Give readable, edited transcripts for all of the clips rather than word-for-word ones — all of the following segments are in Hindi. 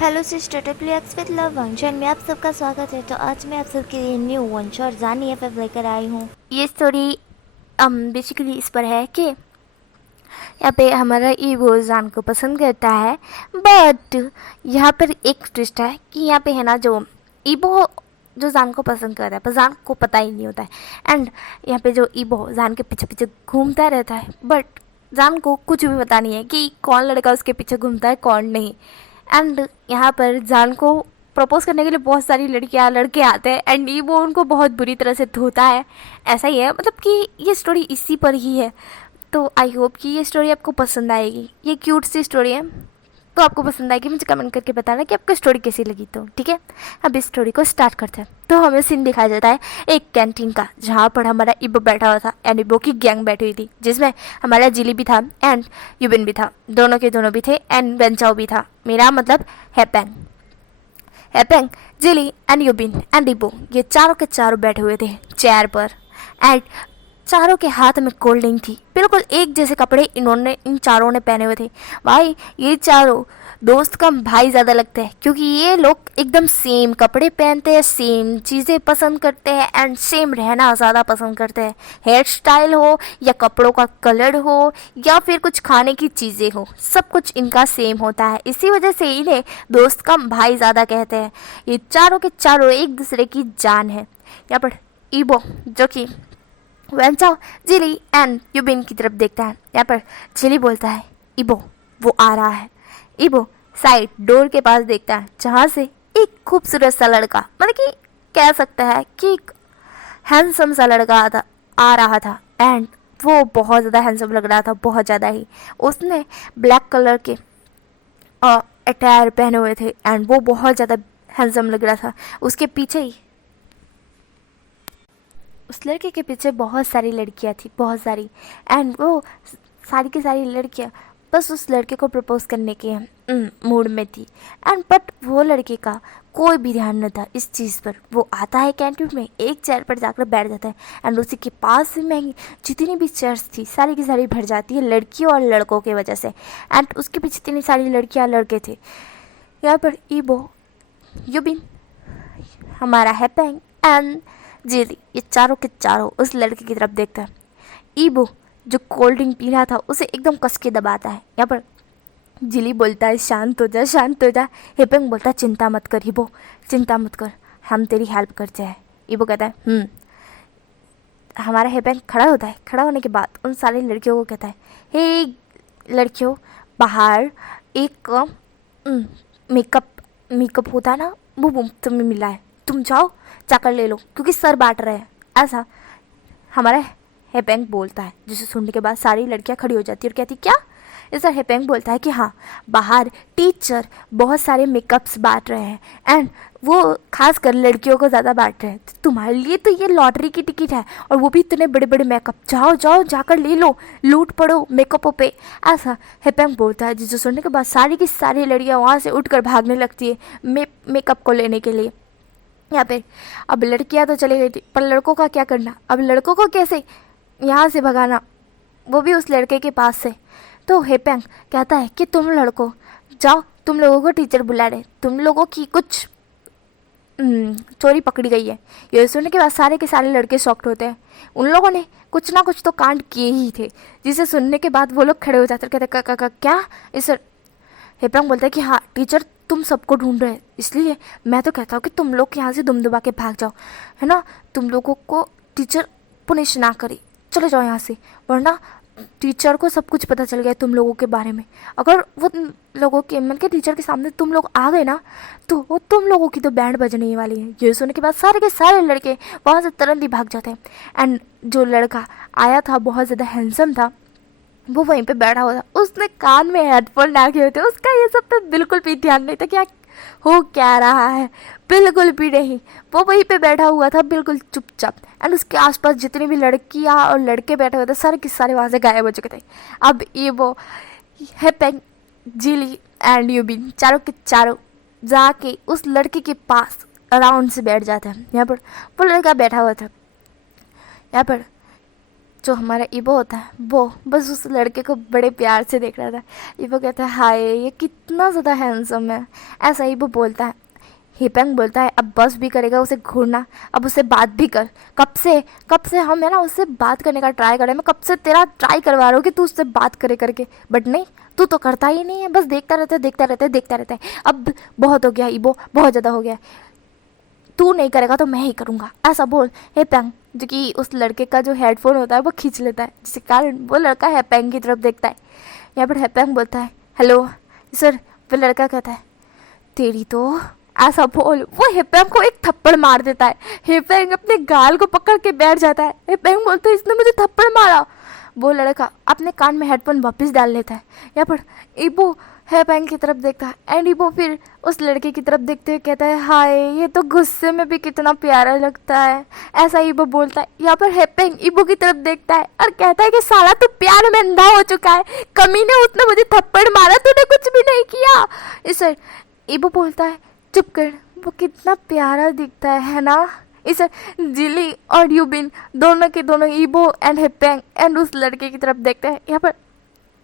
Hello sister triple with love one channel में आप सबका स्वागत है। तो आज मैं आप सबके लिए न्यू वन शॉट जानी एफ लेकर आई हूँ। ये स्टोरी बेसिकली इस पर है कि यहाँ पे हमारा ईगो जान को पसंद करता है, बट यहाँ पर एक ट्विस्ट है कि यहाँ पे है ना जो ईबो जो जान को पसंद कर रहा है पर जान को पता ही नहीं होता है। एंड यहाँ पे जो ईबो जान के पीछे पीछे घूमता रहता है, बट जान को कुछ भी पता नहीं है कि कौन लड़का उसके पीछे घूमता है कौन नहीं। एंड यहाँ पर जान को प्रपोज करने के लिए बहुत सारी लड़कियाँ लड़के आते हैं एंड ये वो उनको बहुत बुरी तरह से धोता है। ऐसा ही है, मतलब कि ये स्टोरी इसी पर ही है। तो आई होप कि ये स्टोरी आपको पसंद आएगी। ये क्यूट सी स्टोरी है, तो आपको पसंद आएगी। मुझे कमेंट करके बताना कि आपको स्टोरी कैसी लगी। तो ठीक है, अब इस स्टोरी को स्टार्ट करते हैं। तो हमें सीन दिखाया जाता है एक कैंटीन का, जहाँ पर हमारा इबो बैठा हुआ था एंड इबो की गैंग बैठी हुई थी, जिसमें हमारा जिली भी था एंड यूबिन भी था। दोनों के दोनों भी थे एंड बेंचाओ भी था। मेरा मतलब हैपेंग, जिली एंड यूबिन एंड इबो, ये चारों के चारों बैठे हुए थे चेयर पर। एंड चारों के हाथ में कोल्ड ड्रिंक थी। बिल्कुल एक जैसे कपड़े इन चारों ने पहने हुए थे। भाई ये चारों दोस्त का भाई ज़्यादा लगते हैं, क्योंकि ये लोग एकदम सेम कपड़े पहनते हैं, सेम चीज़ें पसंद करते हैं एंड सेम रहना ज़्यादा पसंद करते हैं। हेयर स्टाइल हो या कपड़ों का कलर हो या फिर कुछ खाने की चीज़ें हो, सब कुछ इनका सेम होता है। इसी वजह से इन्हें दोस्त का भाई ज़्यादा कहते हैं। ये चारों के चारों एक दूसरे की जान है। यहाँ पर ईबो जो कि वेंचाओ, जिली एंड यूबिन की तरफ देखता है। यहाँ पर जिली बोलता है इबो वो आ रहा है। इबो साइड डोर के पास देखता है, जहाँ से एक खूबसूरत सा लड़का, मतलब कि कह सकता है कि एक हैंडसम सा लड़का आ रहा था। एंड वो बहुत ज़्यादा हैंडसम लग रहा था, बहुत ज़्यादा ही। उसने ब्लैक कलर के अटायर पहने हुए थे एंड वो बहुत ज़्यादा हैंडसम लग रहा था। उसके पीछे ही, उस लड़के के पीछे बहुत सारी लड़कियां थी, बहुत सारी। एंड वो सारी की सारी लड़कियां बस उस लड़के को प्रपोज करने के मूड में थी। एंड बट वो लड़के का कोई भी ध्यान न था इस चीज़ पर। वो आता है कैंटीन में, एक चेयर पर जाकर बैठ जाता है एंड उसी के पास में जितनी भी चेयर्स थी सारी की सारी भर जाती है लड़कियों और लड़कों की वजह से। एंड उसके पीछे इतनी सारी लड़कियाँ लड़के थे। यहाँ पर ईबो, यूबिन, हमारा हैपेंग एंड जिली, ये चारों के चारों उस लड़के की तरफ देखता है। ईबो जो कोल्ड ड्रिंक पी रहा था उसे एकदम कस के दबाता है। यहाँ पर जिली बोलता है शांत हो जा, शांत हो जा। हैपेंग बोलता है चिंता मत कर ईबो, चिंता मत कर, हम तेरी हेल्प करते हैं। ईबो कहता है हमारा हैपेंग खड़ा होता है। खड़ा होने के बाद उन सारी लड़कियों को कहता है, हे लड़कियों, बाहर एक मेकअप होता है ना, वो मुफ्त में मिला है, तुम जाओ जाकर ले लो, क्योंकि सर बांट रहे हैं। ऐसा हमारा हैपेंग बोलता है, जिसे सुनने के बाद सारी लड़कियां खड़ी हो जाती है और कहती क्या। इस तरह हैपेंग बोलता है कि हाँ, बाहर टीचर बहुत सारे मेकअप्स बांट रहे हैं एंड वो खासकर लड़कियों को ज़्यादा बांट रहे हैं। तो तुम्हारे लिए तो ये लॉटरी की टिकट है, और वो भी इतने बड़े बड़े मेकअप, जाओ जाओ जाकर ले लो, लूट पड़ो मेकअपों पे। ऐसा हैपेंग बोलता है, जिसे सुनने के बाद सारी की सारी लड़कियाँ वहाँ से उठकर भागने लगती है मेकअप को लेने के लिए। यहाँ पे अब लड़कियां तो चली गई थी, पर लड़कों का क्या करना। अब लड़कों को कैसे यहाँ से भगाना, वो भी उस लड़के के पास से। तो हैपेंग कहता है कि तुम लड़कों जाओ, तुम लोगों को टीचर बुला रहे, तुम लोगों की कुछ चोरी पकड़ी गई है। ये सुनने के बाद सारे के सारे लड़के शॉक्ड होते हैं। उन लोगों ने कुछ ना कुछ तो कांड किए ही थे, जिसे सुनने के बाद वो लोग खड़े हो जाते, कहते क्या। इस हैपेंग बोलता है कि हाँ टीचर तुम सबको ढूंढ रहे हैं, इसलिए मैं तो कहता हूँ कि तुम लोग यहाँ से दुम दुबा के भाग जाओ, है ना। तुम लोगों को टीचर पुनिश ना करे, चले जाओ यहाँ से, वरना टीचर को सब कुछ पता चल गया तुम लोगों के बारे में। अगर वो लोगों के मतलब के टीचर के सामने तुम लोग आ गए ना, तो वो तुम लोगों की तो बैंड बजने वाली है। ये सुनने के बाद सारे के सारे लड़के वहाँ से तुरंत ही भाग जाते हैं। एंड जो लड़का आया था बहुत ज़्यादा हैंडसम था, वो वहीं पे बैठा हुआ था, उसने कान में हेडफोन डाले हुए थे, उसका ये सब पे बिल्कुल भी ध्यान नहीं था क्या हो क्या रहा है, बिल्कुल भी नहीं। वो वहीं पे बैठा हुआ था बिल्कुल चुपचाप। एंड उसके आसपास जितनी भी लड़कियां और लड़के बैठे हुए थे सारे के सारे वहाँ से गायब हो चुके थे। अब ये वो हैपेंग, जिली एंड यूबिन चारों के चारों जाके उस लड़के के पास आराम से बैठ जाते हैं। यहाँ पर वो लड़का बैठा हुआ था। यहाँ पर जो हमारा ईबो होता है वो बस उस लड़के को बड़े प्यार से देख रहा था। ईबो कहता है हाय ये कितना ज़्यादा हैंडसम है, ऐसा ईबो बोलता है। हिपेंग बोलता है अब बस भी करेगा उसे घूरना, अब उससे बात भी कर। कब से हम है ना उससे बात करने का ट्राई कर रहे हैं, मैं कब से तेरा ट्राई करवा रहा हूँ कि तू उससे बात करे करके, बट नहीं तू तो करता ही नहीं है, बस देखता रहता है देखता रहता है देखता रहता है। अब बहुत हो गया ईबो, बहुत ज़्यादा हो गया, तू नहीं करेगा तो मैं ही करूँगा, ऐसा बोल। हेपेंग जो कि उस लड़के का जो हेडफोन होता है वो खींच लेता है, जिसके कारण वो लड़का हेपेंग की तरफ देखता है। यहाँ पर हेपेंग बोलता है हेलो सर। वो लड़का कहता है तेरी तो, ऐसा बोल वो हेपेंग को एक थप्पड़ मार देता है। हेपेंग अपने गाल को पकड़ के बैठ जाता है। हेपेंग बोलता है इसने मुझे थप्पड़ मारा। वो लड़का अपने कान में हेडफोन वापस डाल लेता है। यहाँ पर ईबो हेपेंग की तरफ देखता है एंड ईबो फिर उस लड़के की तरफ देखते हुए कहता है हाय ये तो गुस्से में भी कितना प्यारा लगता है, ऐसा ईबो बोलता है। यहाँ पर हेपेंग ईबो की तरफ देखता है और कहता है कि साला तू प्यार में अंधा हो चुका है, कमीने उसने मुझे थप्पड़ मारा, तूने कुछ भी नहीं किया। इसे ईबो बोलता है चुप कर, वो कितना प्यारा दिखता है ना। इसे जिली और यूबिन दोनों के दोनों ईबो एंड हेपेंग एंड उस लड़के की तरफ देखते हैं। यहाँ पर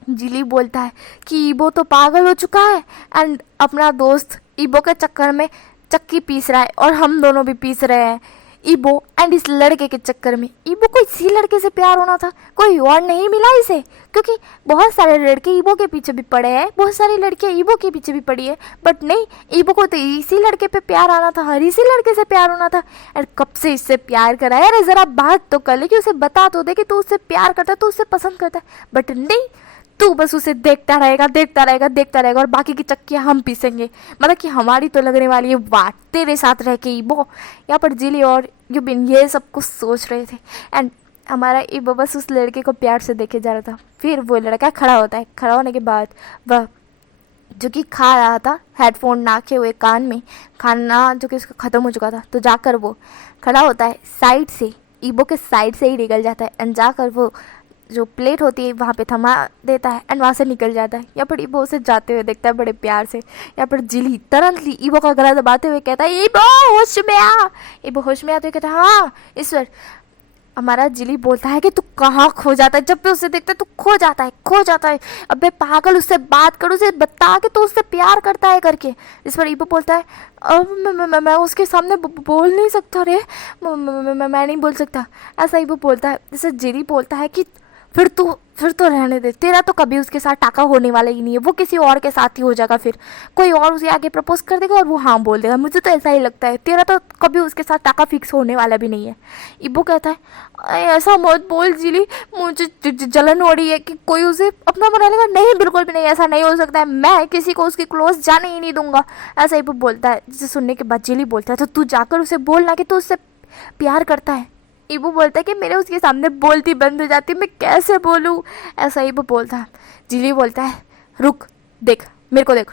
जिली बोलता है कि ईबो तो पागल हो चुका है एंड अपना दोस्त ईबो के चक्कर में चक्की पीस रहा है और हम दोनों भी पीस रहे हैं ईबो एंड इस लड़के के चक्कर में। ईबो को इसी लड़के से प्यार होना था, कोई और नहीं मिला इसे, क्योंकि बहुत सारे लड़के ईबो के पीछे भी पड़े हैं, बहुत सारी लड़कियां ईबो के पीछे भी पड़ी है, बट नहीं ईबो को तो इसी लड़के पे प्यार आना था, हर इसी लड़के से प्यार होना था। और कब से इससे प्यार करा है, अरे जरा बात तो कर ले कि उसे बता तो दे कि तू उससे प्यार करता है, तू उससे पसंद करता है, बट नहीं तू बस उसे देखता रहेगा देखता रहेगा देखता रहेगा और बाकी की चक्कियाँ हम पीसेंगे, मतलब कि हमारी तो लगने वाली है वाट तेरे साथ रह के ईबो। यहाँ पर जिली और यूबिन ये सब कुछ सोच रहे थे एंड हमारा ईबो बस उस लड़के को प्यार से देखे जा रहा था। फिर वो लड़का खड़ा होता है, खड़ा होने के बाद वह जो कि खा रहा था हेडफोन नाके हुए कान में, खाना जो कि उसका ख़त्म हो चुका था, तो जाकर वो खड़ा होता है साइड से, ईबो के साइड से ही निकल जाता है एंड जाकर वो जो प्लेट होती है वहाँ पे थमा देता है एंड वहाँ से निकल जाता है। यहाँ पर ईबो उसे जाते हुए देखता है बड़े प्यार से। यहाँ पर जिली तुरंत ईबो का गला दबाते हुए कहता है ईबो होश में आ। ईबो होश में आते हुए कहता है हाँ ईश्वर। हमारा जिली बोलता है कि तू कहाँ खो जाता है, जब भी उसे देखता है तू खो जाता है खो जाता है, अबे पागल उससे बात कर, उसे बता कि तू उससे प्यार करता है करके। इस पर ईबो बोलता है अब मैं उसके सामने बोल नहीं सकता रे, मैं नहीं बोल सकता, ऐसा ईबो बोलता है। जैसे जिली बोलता है कि फिर तो रहने दे, तेरा तो कभी उसके साथ टाका होने वाला ही नहीं है, वो किसी और के साथ ही हो जाएगा, फिर कोई और उसे आगे प्रपोज कर देगा और वो हाँ बोल देगा, मुझे तो ऐसा ही लगता है, तेरा तो कभी उसके साथ टाका फिक्स होने वाला भी नहीं है। ईबो कहता है ऐसा मत बोल जिली, मुझे जलन हो रही है कि कोई उसे अपना बना लेगा, नहीं बिल्कुल भी नहीं, ऐसा नहीं हो सकता है, मैं किसी को उसकी क्लोज जाने ही नहीं दूंगा, ऐसा ईबो बोलता है। जिसे सुनने के बाद जिली बोलता है तो तू जाकर उसे बोलना कि तू उससे प्यार करता है। ईबो बोलता है कि मेरे उसके सामने बोलती बंद हो जाती, मैं कैसे बोलूँ, ऐसा ईबो बोलता है। जिली बोलता है रुक देख मेरे को देख,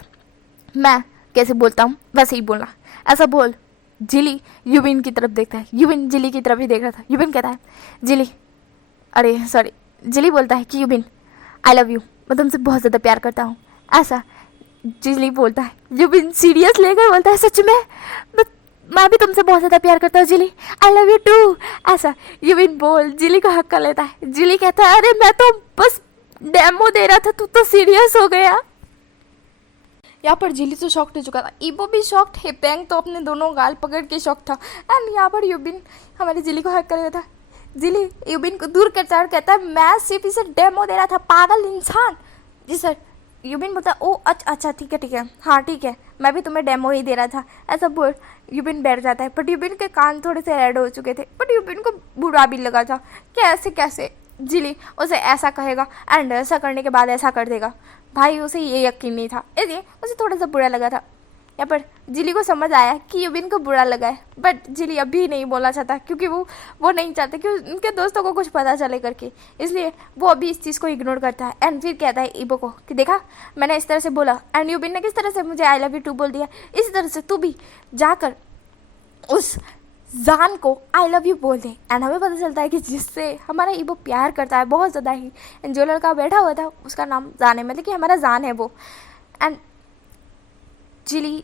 मैं कैसे बोलता हूँ वैसे ही बोलना, ऐसा बोल। जिली यूबिन की तरफ देखता है, यूबिन जिली की तरफ ही देख रहा था। यूबिन कहता है जिली, अरे सॉरी, जिली बोलता है कि यूबिन आई लव यू, मैं तुमसे बहुत ज़्यादा प्यार करता हूँ, ऐसा जिली बोलता है। यूबिन सीरियस लेकर बोलता है सच में, मैं भी तुमसे बहुत ज़्यादा प्यार करता हूँ जिली, आई लव यू टू, ऐसा यूबिन बोल जिली को हक कर लेता है। जिली कहता है अरे मैं तो बस डेमो दे रहा था, तू तो सीरियस हो गया। यहाँ पर जिली तो शॉक्ड हो चुका था, ईबो भी शॉक्ड, हेपेंग तो अपने दोनों गाल पकड़ के शॉक था एंड यहाँ पर यूबिन हमारी जिली को हक कर लेता है। जिली यूबिन को दूर करता है और कहता है मैं सिर्फ इसे डेमो दे रहा था, पागल इंसान। जी सर। यूबिन बोलता है ओ अच्छा ठीक है हाँ ठीक है, मैं भी तुम्हें डेमो ही दे रहा था, ऐसा बोल। यूबिन बैठ जाता है, बट यूबिन के कान थोड़े से रेड हो चुके थे, बट यूबिन को बुरा भी लगा था कि कैसे जिली उसे ऐसा कहेगा एंड ऐसा करने के बाद ऐसा कर देगा, भाई उसे ये यकीन नहीं था, इसलिए उसे थोड़ा सा बुरा लगा था। यहाँ पर जिली को समझ आया कि यूबिन को बुरा लगा है, बट जिली अभी नहीं बोलना चाहता क्योंकि वो नहीं चाहते कि उनके दोस्तों को कुछ पता चले करके, इसलिए वो अभी इस चीज़ को इग्नोर करता है एंड फिर कहता है ईबो को कि देखा मैंने इस तरह से बोला एंड यूबिन ने किस तरह से मुझे आई लव यू टू बोल दिया, इसी तरह से तू भी जाकर उस जान को आई लव यू बोल दे। एंड हमें पता चलता है कि जिससे हमारा ईबो प्यार करता है बहुत ज़्यादा ही, एंड जो लड़का बैठा हुआ था उसका नाम जान है, मतलब कि हमारा जान है वो। एंड जिली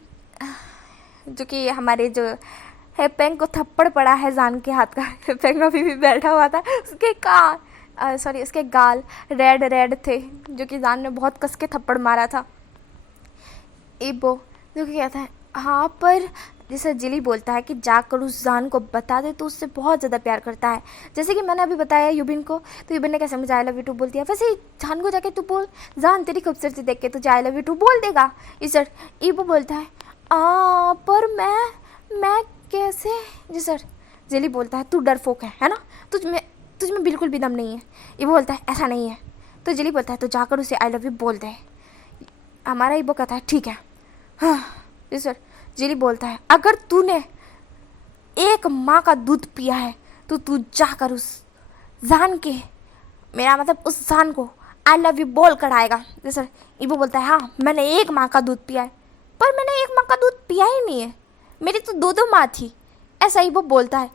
जो कि हमारे जो हेपेंग को थप्पड़ पड़ा है जान के हाथ का, हेपेंग अभी भी बैठा हुआ था, उसके कान सॉरी उसके गाल रेड रेड थे, जो कि जान ने बहुत कस के थप्पड़ मारा था। इबो जो कि कहता है हाँ, पर जैसे जिली बोलता है कि जाकर उस जान को बता दे, तो उससे बहुत ज़्यादा प्यार करता है। जैसे कि मैंने अभी बताया युबिन को, तो युबिन ने कैसे मुझे आई लव यू टू बोल दिया, वैसे ही जान को जाके तू बोल, जान तेरी खूबसूरती देख के तुझे आई लव यू टू बोल देगा। इस सर इबो बोलता है पर मैं कैसे। जी सर जिली बोलता है तू डरपोक है ना, तुझ में बिल्कुल भी दम नहीं है। इबो बोलता है ऐसा नहीं है। तो जिली बोलता है तो जाकर उसे आई लव यू बोल दे। हमारा इबो कहता है ठीक है। हाँ जी सर। जिली बोलता है अगर तूने एक माँ का दूध पिया है तो तू जाकर उस जान के, मेरा मतलब उस जान को आई लव यू बोल कर आएगा। जी सर। इबो बोलता है हाँ मैंने एक माँ का दूध पिया है, पर मैंने एक माँ का दूध पिया ही नहीं है, मेरी तो दो माँ थी, ऐसा इबो बोलता है।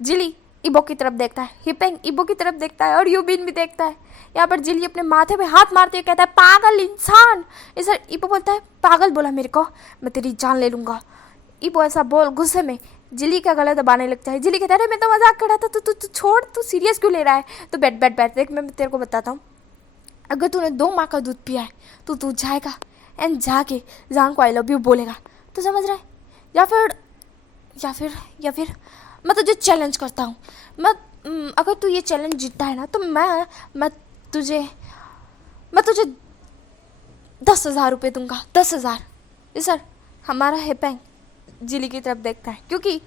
जिली इबो की तरफ देखता है, हिपेंग इबो की तरफ देखता है और यूबिन भी देखता है। यहाँ पर जिली अपने माथे पे हाथ मारते हुए कहता है पागल इंसान। इस इबो बोलता है पागल बोला मेरे को, मैं तेरी जान ले लूँगा। इबो ऐसा बोल गुस्से में जिली का गला दबाने लगता है। जिली कहता है अरे मैं तो मजाक कर रहा था, तू छोड़, तू सीरियस क्यों ले रहा है। तो बैठ देख मैं तेरे को बताता हूँ, अगर तूने 2 माँ का दूध पिया है तो तू जाएगा एंड जाके जान को आई लव यू बोलेगा, तो समझ रहा है। या फिर मैं तुझे चैलेंज करता हूँ, अगर तू ये चैलेंज जीतता है ना तो मैं तुझे 10,000 रुपये दूंगा, 10,000। सर हमारा हिपेंग जिली की तरफ देखता है, क्योंकि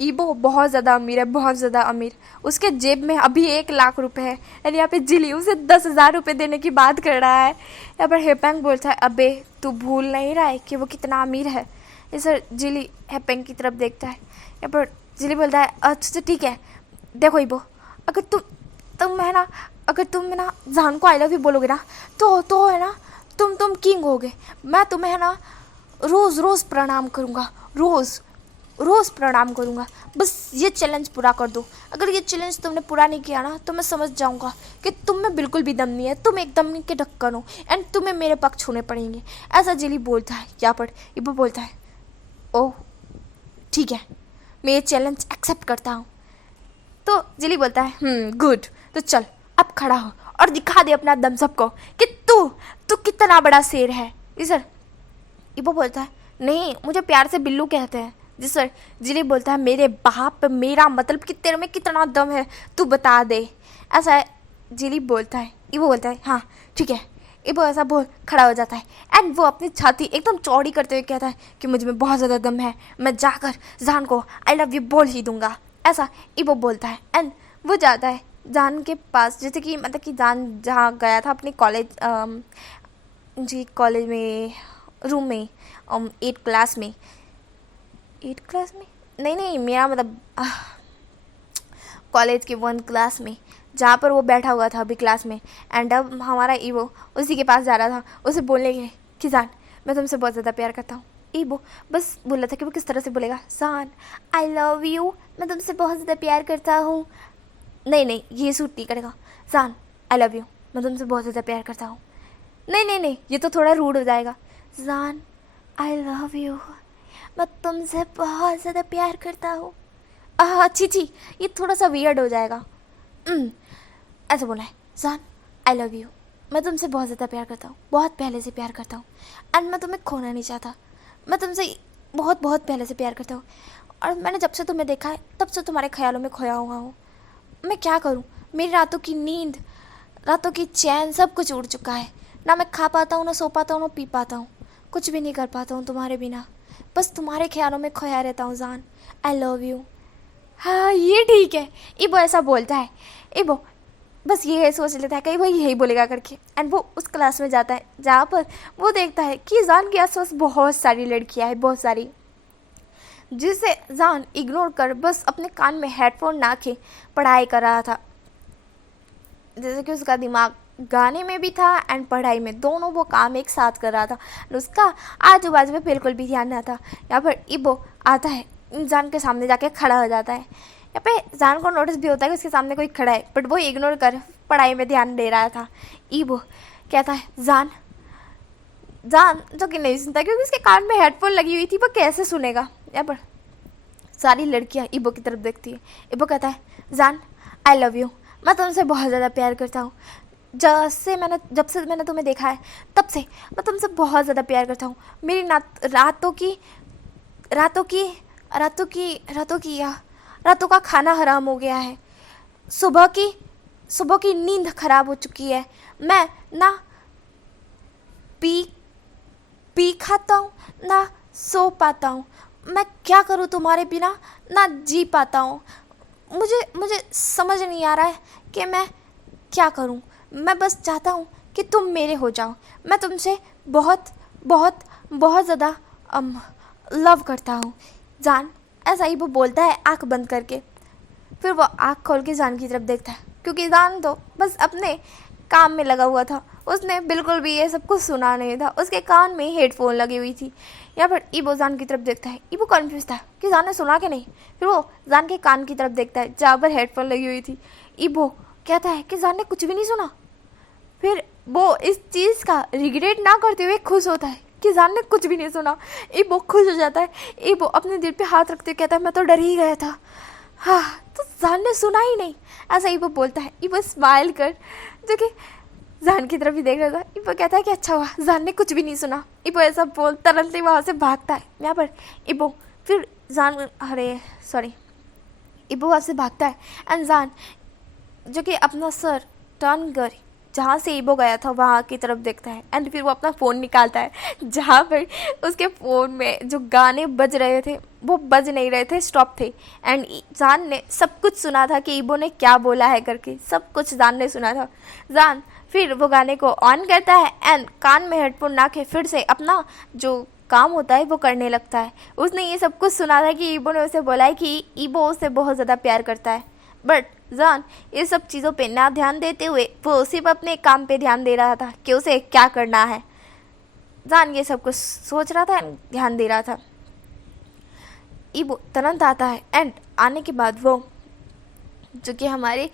ईबो बहुत ज़्यादा अमीर है, बहुत ज़्यादा अमीर, उसके जेब में अभी 1,00,000 रुपये है, यानी यहाँ पे जिली उसे 10,000 रुपये देने की बात कर रहा है। यहाँ पर हिपेंग बोलता है अबे तू भूल नहीं रहा है कि वो कितना अमीर है। सर जिली हिपेंग की तरफ देखता है। यहाँ पर जिली बोलता है अच्छा ठीक है, देखो ईबो अगर तुम है ना जान को आई लव यू बोलोगे ना तो है ना तुम किंग होगे। मैं तुम्हें है ना रोज़ प्रणाम करूँगा, रोज़ प्रणाम करूँगा, बस ये चैलेंज पूरा कर दो। अगर ये चैलेंज तुमने पूरा नहीं किया ना तो मैं समझ जाऊँगा कि तुम में बिल्कुल भी दम नहीं है, तुम एकदम के ढक्कन हो एंड तुम्हें मेरे पक्ष होने पड़ेंगे। ऐसा जिली बोलता है। यहाँ पर इबो बोलता है ओह ठीक है, मैं ये चैलेंज एक्सेप्ट करता हूँ। तो जिली बोलता है गुड, तो चल अब खड़ा हो और दिखा दे अपना दम सबको कि तू कितना बड़ा शेर है। जी सर। इबो बोलता है नहीं, मुझे प्यार से बिल्लू कहते हैं। जी सर। जिली बोलता है मेरे बाप, मेरा मतलब कि तेरे में कितना दम है तू बता दे। ऐसा है जिली बोलता है। इबो बोलता है हाँ ठीक है। इबो ऐसा बोल खड़ा हो जाता है एंड वो अपनी छाती एकदम चौड़ी करते हुए कहता है कि मुझ में बहुत ज़्यादा दम है, मैं जाकर जान को आई लव यू बोल ही दूंगा। ऐसा इबो बोलता है एंड वो जाता है जान के पास, जैसे कि मतलब कि जान जहाँ गया था अपने कॉलेज में रूम में 8 क्लास में नहीं मेरा मतलब कॉलेज के 1 क्लास में, जहाँ पर वो बैठा हुआ था अभी क्लास में। एंड अब हमारा ईवो उसी के पास जा रहा था उसे बोलने के लिए कि जान मैं तुमसे बहुत ज़्यादा प्यार करता हूँ। ईवो बस बोल रहा था कि वो किस तरह से बोलेगा, जान आई लव यू, मैं तुमसे बहुत ज़्यादा प्यार करता हूँ। नहीं ये सूट नहीं करेगा। जान आई लव यू, मैं तुमसे बहुत ज़्यादा प्यार करता हूँ। नहीं ये तो थोड़ा रूड हो जाएगा। जान आई लव यू, मैं तुमसे बहुत ज़्यादा प्यार करता हूँ। छी ये थोड़ा सा वियर्ड हो जाएगा। ऐसा बोला है जान आई लव यू, मैं तुमसे बहुत ज़्यादा प्यार करता हूँ, बहुत पहले से प्यार करता हूँ एंड मैं तुम्हें खोना नहीं चाहता, मैं तुमसे बहुत पहले से प्यार करता हूँ और मैंने जब से तुम्हें देखा है तब से तुम्हारे ख्यालों में खोया हुआ हूँ। मैं क्या करूँ, मेरी रातों की नींद, रातों की चैन सब कुछ उड़ चुका है, ना मैं खा पाता हूँ, ना सो पाता हूँ, ना पी पाता हूँ, कुछ भी नहीं कर पाता हूँ तुम्हारे बिना, बस तुम्हारे ख्यालों में खोया रहता हूँ। जान आई लव यू। हाँ ये ठीक है। इबो ऐसा बोलता है। इबो बस ये सोच लेता है कहीं वो यही बोलेगा करके एंड वो उस क्लास में जाता है जहाँ पर वो देखता है कि जान के आसपास बहुत सारी लड़कियाँ हैं, बहुत सारी, जिसे जान इग्नोर कर बस अपने कान में हेडफोन ना के पढ़ाई कर रहा था। जैसे कि उसका दिमाग गाने में भी था एंड पढ़ाई में, दोनों वो काम एक साथ कर रहा था, उसका आजू बाजू में बिल्कुल भी ध्यान नहीं था। यहाँ पर इबो आता है, जान के सामने जाके खड़ा हो जाता है। यहाँ पे जान को नोटिस भी होता है कि उसके सामने कोई खड़ा है, बट वो इग्नोर कर पढ़ाई में ध्यान दे रहा था। इबो कहता है जान जो कि नहीं सुनता क्योंकि उसके कान में हेडफोन लगी हुई थी, वो कैसे सुनेगा। यहाँ पर सारी लड़कियाँ इबो की तरफ देखती है। इबो कहता है जान आई लव यू, मैं तुमसे बहुत ज़्यादा प्यार करता हूँ। जब से मैंने तुम्हें देखा है तब से मैं तुमसे बहुत ज़्यादा प्यार करता हूँ। मेरी रातों का खाना हराम हो गया है। सुबह की नींद खराब हो चुकी है। मैं ना पी पी खाता हूँ ना सो पाता हूँ। मैं क्या करूँ तुम्हारे बिना, ना जी पाता हूँ। मुझे समझ नहीं आ रहा है कि मैं क्या करूँ। मैं बस चाहता हूँ कि तुम मेरे हो जाओ। मैं तुमसे बहुत बहुत बहुत ज़्यादा लव करता हूँ जान। ऐसा ही वो बोलता है आंख बंद करके। फिर वो आंख खोल के जान की तरफ देखता है, क्योंकि जान तो बस अपने काम में लगा हुआ था। उसने बिल्कुल भी ये सब कुछ सुना नहीं था। उसके कान में हेडफोन लगी हुई थी। यहाँ पर ईबो जान की तरफ देखता है। ईबो कन्फ्यूज था कि जान ने सुना कि नहीं। फिर वो जान के कान की तरफ देखता है जहाँ पर हेडफोन लगी हुई थी। ईबो कहता है कि जान ने कुछ भी नहीं सुना। फिर वो इस चीज़ का रिग्रेट ना करते हुए खुश होता है कि जान ने कुछ भी नहीं सुना। ईबो खुश हो जाता है। ईबो अपने दिल पे हाथ रखते कहता है मैं तो डर ही गया था। हाँ, तो जान ने सुना ही नहीं, ऐसा ईबो बोलता है। ईबो स्माइल कर जो कि जान की तरफ ही देख रहा था। ईबो कहता है कि अच्छा हुआ जान ने कुछ भी नहीं सुना। ईबो ऐसा बोल तुरंत ही वहाँ से भागता है। यहाँ पर ईबो फिर ईबो वहाँ से भागता है एंड जान जो कि अपना सर टर्न कर जहाँ से ईबो गया था वहाँ की तरफ देखता है। एंड फिर वो अपना फ़ोन निकालता है, जहाँ पर उसके फ़ोन में जो गाने बज रहे थे वो बज नहीं रहे थे, स्टॉप थे। एंड जान ने सब कुछ सुना था कि ईबो ने क्या बोला है करके, सब कुछ जान ने सुना था। जान फिर वो गाने को ऑन करता है एंड कान में हेडफोन ना के फिर से अपना जो काम होता है वो करने लगता है। उसने ये सब कुछ सुना था कि ईबो ने उसे बोला है कि ईबो उसे बहुत ज़्यादा प्यार करता है। बट जान ये सब चीज़ों पे ना ध्यान देते हुए वो सिर्फ अपने काम पे ध्यान दे रहा था कि उसे क्या करना है। जान ये सब कुछ सोच रहा था एंड ध्यान दे रहा था। ईबो तुरंत आता है एंड आने के बाद वो जो कि हमारे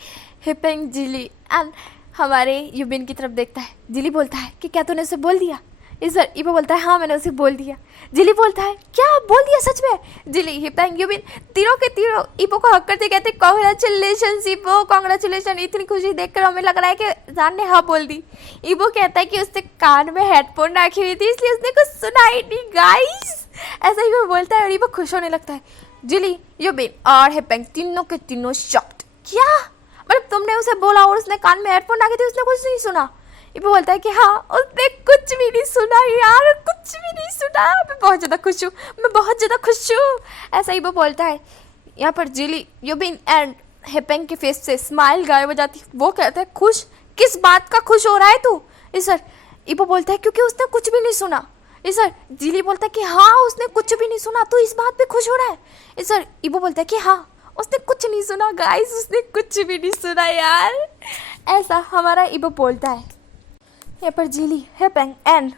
हिपेंग जिली एंड हमारे युबिन की तरफ देखता है। जिली बोलता है कि क्या तूने उसे बोल दिया? सर ईबो बोलता है हाँ मैंने उसे बोल दिया। जिली बोलता है क्या बोल दिया सच में? जिली हिपेंग युबिन तीनों के तीनों ईबो को हक करते कहते कांग्रेचुलेशन ईबो, कांग्रेचुलेशन। इतनी खुशी देखकर हमें लग रहा है कि जान ने हाँ बोल दी। ईबो कहता है कि उसने कान में हेडफोन रखी हुई थी इसलिए उसने कुछ सुना ही नहीं गाइस, ऐसा ही वो बोलता है और ईबो खुश होने लगता है। जिली युबिन और हिपेंग तीनों के तीनों शॉक्ड। क्या मतलब तुमने उसे बोला और उसने कान में हेडफोन रखे थे, उसने कुछ नहीं सुना? ईबो बोलता है कि हाँ उसने कुछ भी नहीं सुना यार, कुछ भी नहीं सुना। मैं बहुत ज़्यादा खुश हूँ, मैं बहुत ज़्यादा खुश हूँ, ऐसा ईबो बोलता है। यहाँ पर जिली युबिन एंड हिपेंग के फेस से स्माइल गायब हो जाती। वो कहता है खुश? किस बात का खुश हो रहा है तू? सर ईबो बोलता है क्योंकि उसने कुछ भी नहीं सुना। सर जिली बोलता है कि हाँ उसने कुछ भी नहीं सुना, तो इस बात पे खुश हो रहा है? सर ईबो बोलता है कि हाँ उसने कुछ नहीं सुना गाइस, उसने कुछ भी नहीं सुना यार, ऐसा हमारा ईबो बोलता है। यहाँ पर जिली हिपेंग एंड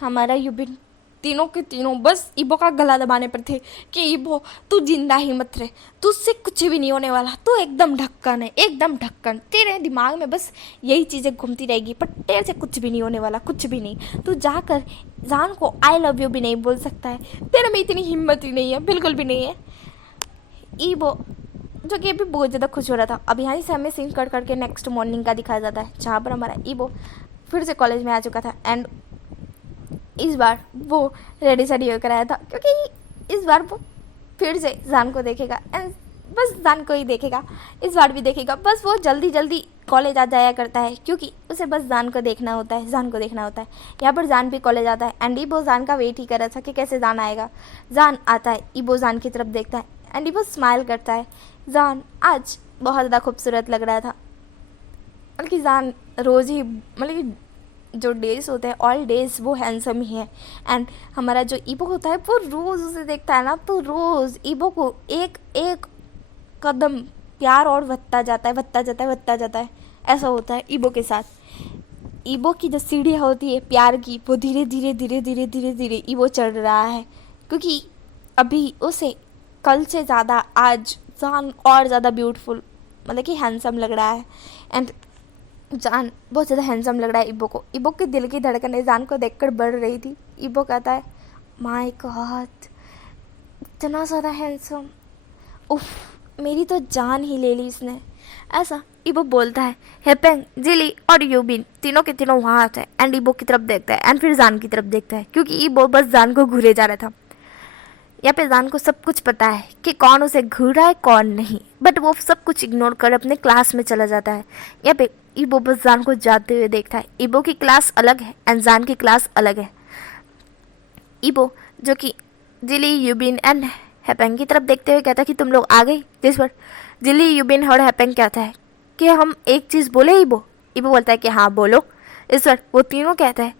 हमारा युबिन तीनों के तीनों बस ईबो का गला दबाने पर थे कि ईबो तू जिंदा ही मत रहे, तुझसे कुछ भी नहीं होने वाला, तू एकदम ढक्कन है, एकदम ढक्कन। तेरे दिमाग में बस यही चीज़ें घूमती रहेगी पर तेरे से कुछ भी नहीं होने वाला, कुछ भी नहीं। तू जाकर जान को आई लव यू भी नहीं बोल सकता है, तेरे में इतनी हिम्मत ही नहीं है, बिल्कुल भी नहीं है। ईबो जो कि अभी बहुत ज़्यादा खुश हो रहा था। अब यहाँ से हमें सीन कट करके नेक्स्ट मॉर्निंग का दिखाया जाता है, जहाँ पर हमारा ईबो फिर से कॉलेज में आ चुका था एंड इस बार वो रेडी सेडी होकर आया था, क्योंकि इस बार वो फिर से जान को देखेगा एंड बस जान को ही देखेगा, इस बार भी देखेगा। बस वो जल्दी जल्दी कॉलेज आ जाया करता है क्योंकि उसे बस जान को देखना होता है, जान को देखना होता है। यहाँ पर जान भी कॉलेज आता है एंड ईबो जान का वेट ही कर रहा था कि कैसे जान आएगा। जान आता है, ईबो जान की तरफ देखता है एंड ईबो स्माइल करता है। जान आज बहुत ज़्यादा खूबसूरत लग रहा था, बल्कि जान रोज़ ही मतलब जो डेज होते हैं ऑल डेज वो हैंडसम ही है। एंड हमारा जो ईबो होता है वो रोज़ उसे देखता है ना, तो रोज़ ईबो को एक एक कदम प्यार और बढ़ता जाता है, बढ़ता जाता है, बढ़ता जाता है। ऐसा होता है ईबो के साथ। ईबो की जो सीढ़ी होती है प्यार की, वो धीरे धीरे धीरे धीरे धीरे धीरे ईबो चढ़ रहा है, क्योंकि अभी उसे कल से ज़्यादा आज जान और ज़्यादा ब्यूटीफुल मतलब कि हैंडसम लग रहा है। एंड जान बहुत ज़्यादा हैंडसम लग रहा है ईबो को। ईबो के दिल की धड़कनें जान को देखकर बढ़ रही थी। ईबो कहता है माय गॉड इतना ज़्यादा हैंडसम, उफ मेरी तो जान ही ले ली इसने। ऐसा इबो बोलता है। हेपेंग, जिली और यूबिन तीनों के तीनों वहाँ आते हैं एंड इबो की तरफ देखता है एंड फिर जान की तरफ देखता है, क्योंकि इबो बस जान को घूरे जा रहा था। यहाँ पे जान को सब कुछ पता है कि कौन उसे घूर रहा है कौन नहीं, बट वो सब कुछ इग्नोर कर अपने क्लास में चला जाता है। यहाँ पे इबो बस जान को जाते हुए देखता है। इबो की क्लास अलग है एंड जान की क्लास अलग है। इबो जो कि जिली, यूबिन एंड हेपेंग की तरफ देखते हुए कहता है कि तुम लोग आ गई। जिस पर जिली, यूबिन और हेपेंग कहता है कि हम एक चीज़ बोले। इबो बोलता है कि हाँ बोलो। इस पर वो तीनों कहते हैं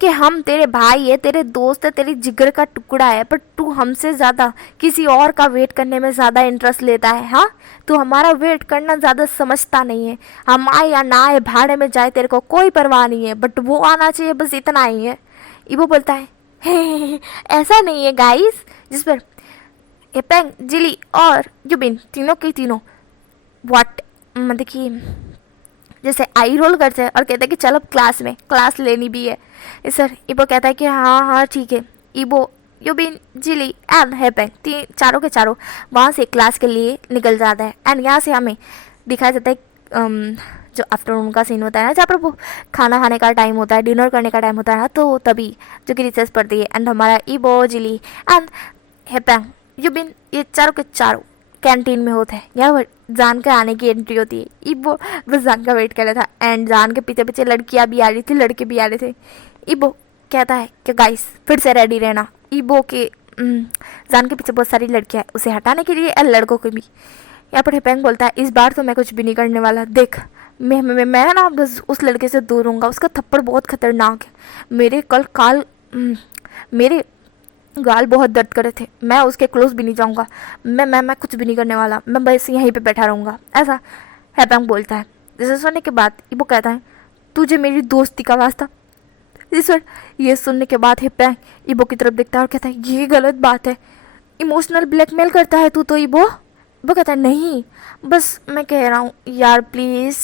कि हम तेरे भाई है, तेरे दोस्त है, तेरी जिगर का टुकड़ा है, पर तू हमसे ज़्यादा किसी और का वेट करने में ज़्यादा इंटरेस्ट लेता है। हाँ, तू हमारा वेट करना ज़्यादा समझता नहीं है। हम आए या ना आए, भाड़े में जाए, तेरे को कोई परवाह नहीं है, बट वो आना चाहिए, बस इतना ही है। इबो बोलता है ऐसा नहीं है गाइस। जिस पर हेपेंग, जिली और यूबिन तीनों के तीनों व्हाट मतलब कि जैसे आई रोल करते हैं और कहते हैं कि चलो क्लास लेनी भी है। सर इबो कहता है कि हाँ हाँ ठीक है। इबो, यूबिन, जिली एंड हेपेंग चारों के चारों वहाँ से क्लास के लिए निकल जाता है एंड यहाँ से हमें दिखाया जाता है जो आफ्टरनून का सीन होता है ना, जहाँ पर वो खाना खाने का टाइम होता है, डिनर करने का टाइम होता है ना, तो तभी जो कि रिसेस पड़ती है एंड हमारा इबो, जिली एंड हेपेंग, यूबिन ये चारों के चारों कैंटीन में होते हैं। यहाँ पर जान के आने की एंट्री होती है। इबो बस जान का वेट कर रहा था एंड जान के पीछे पीछे लड़कियाँ भी आ रही थी, लड़के भी आ रहे थे। इबो कहता है कि गाइस फिर से रेडी रहना। इबो के जान के पीछे बहुत सारी लड़कियाँ हैं, उसे हटाने के लिए और लड़कों के भी। यहाँ पर हेपेंग बोलता है इस बार तो मैं कुछ भी नहीं करने वाला। देख मैं ना बस उस लड़के से दूर रहूँगा, उसका थप्पड़ बहुत खतरनाक है। मेरे गाल बहुत दर्द कर रहे थे, मैं उसके क्लोज भी नहीं जाऊंगा। मैं कुछ भी नहीं करने वाला, मैं बस यहीं पे बैठा रहूँगा, ऐसा हेपेंग बोलता है। जैसे सुनने के बाद इबो कहता है तुझे मेरी दोस्ती का वास्ता। इस पर ये सुनने के बाद हेपेंग इबो की तरफ देखता है और कहता है ये गलत बात है, इमोशनल ब्लैकमेल करता है तू तो इबो। वो कहता है नहीं, बस मैं कह रहा हूँ यार प्लीज़।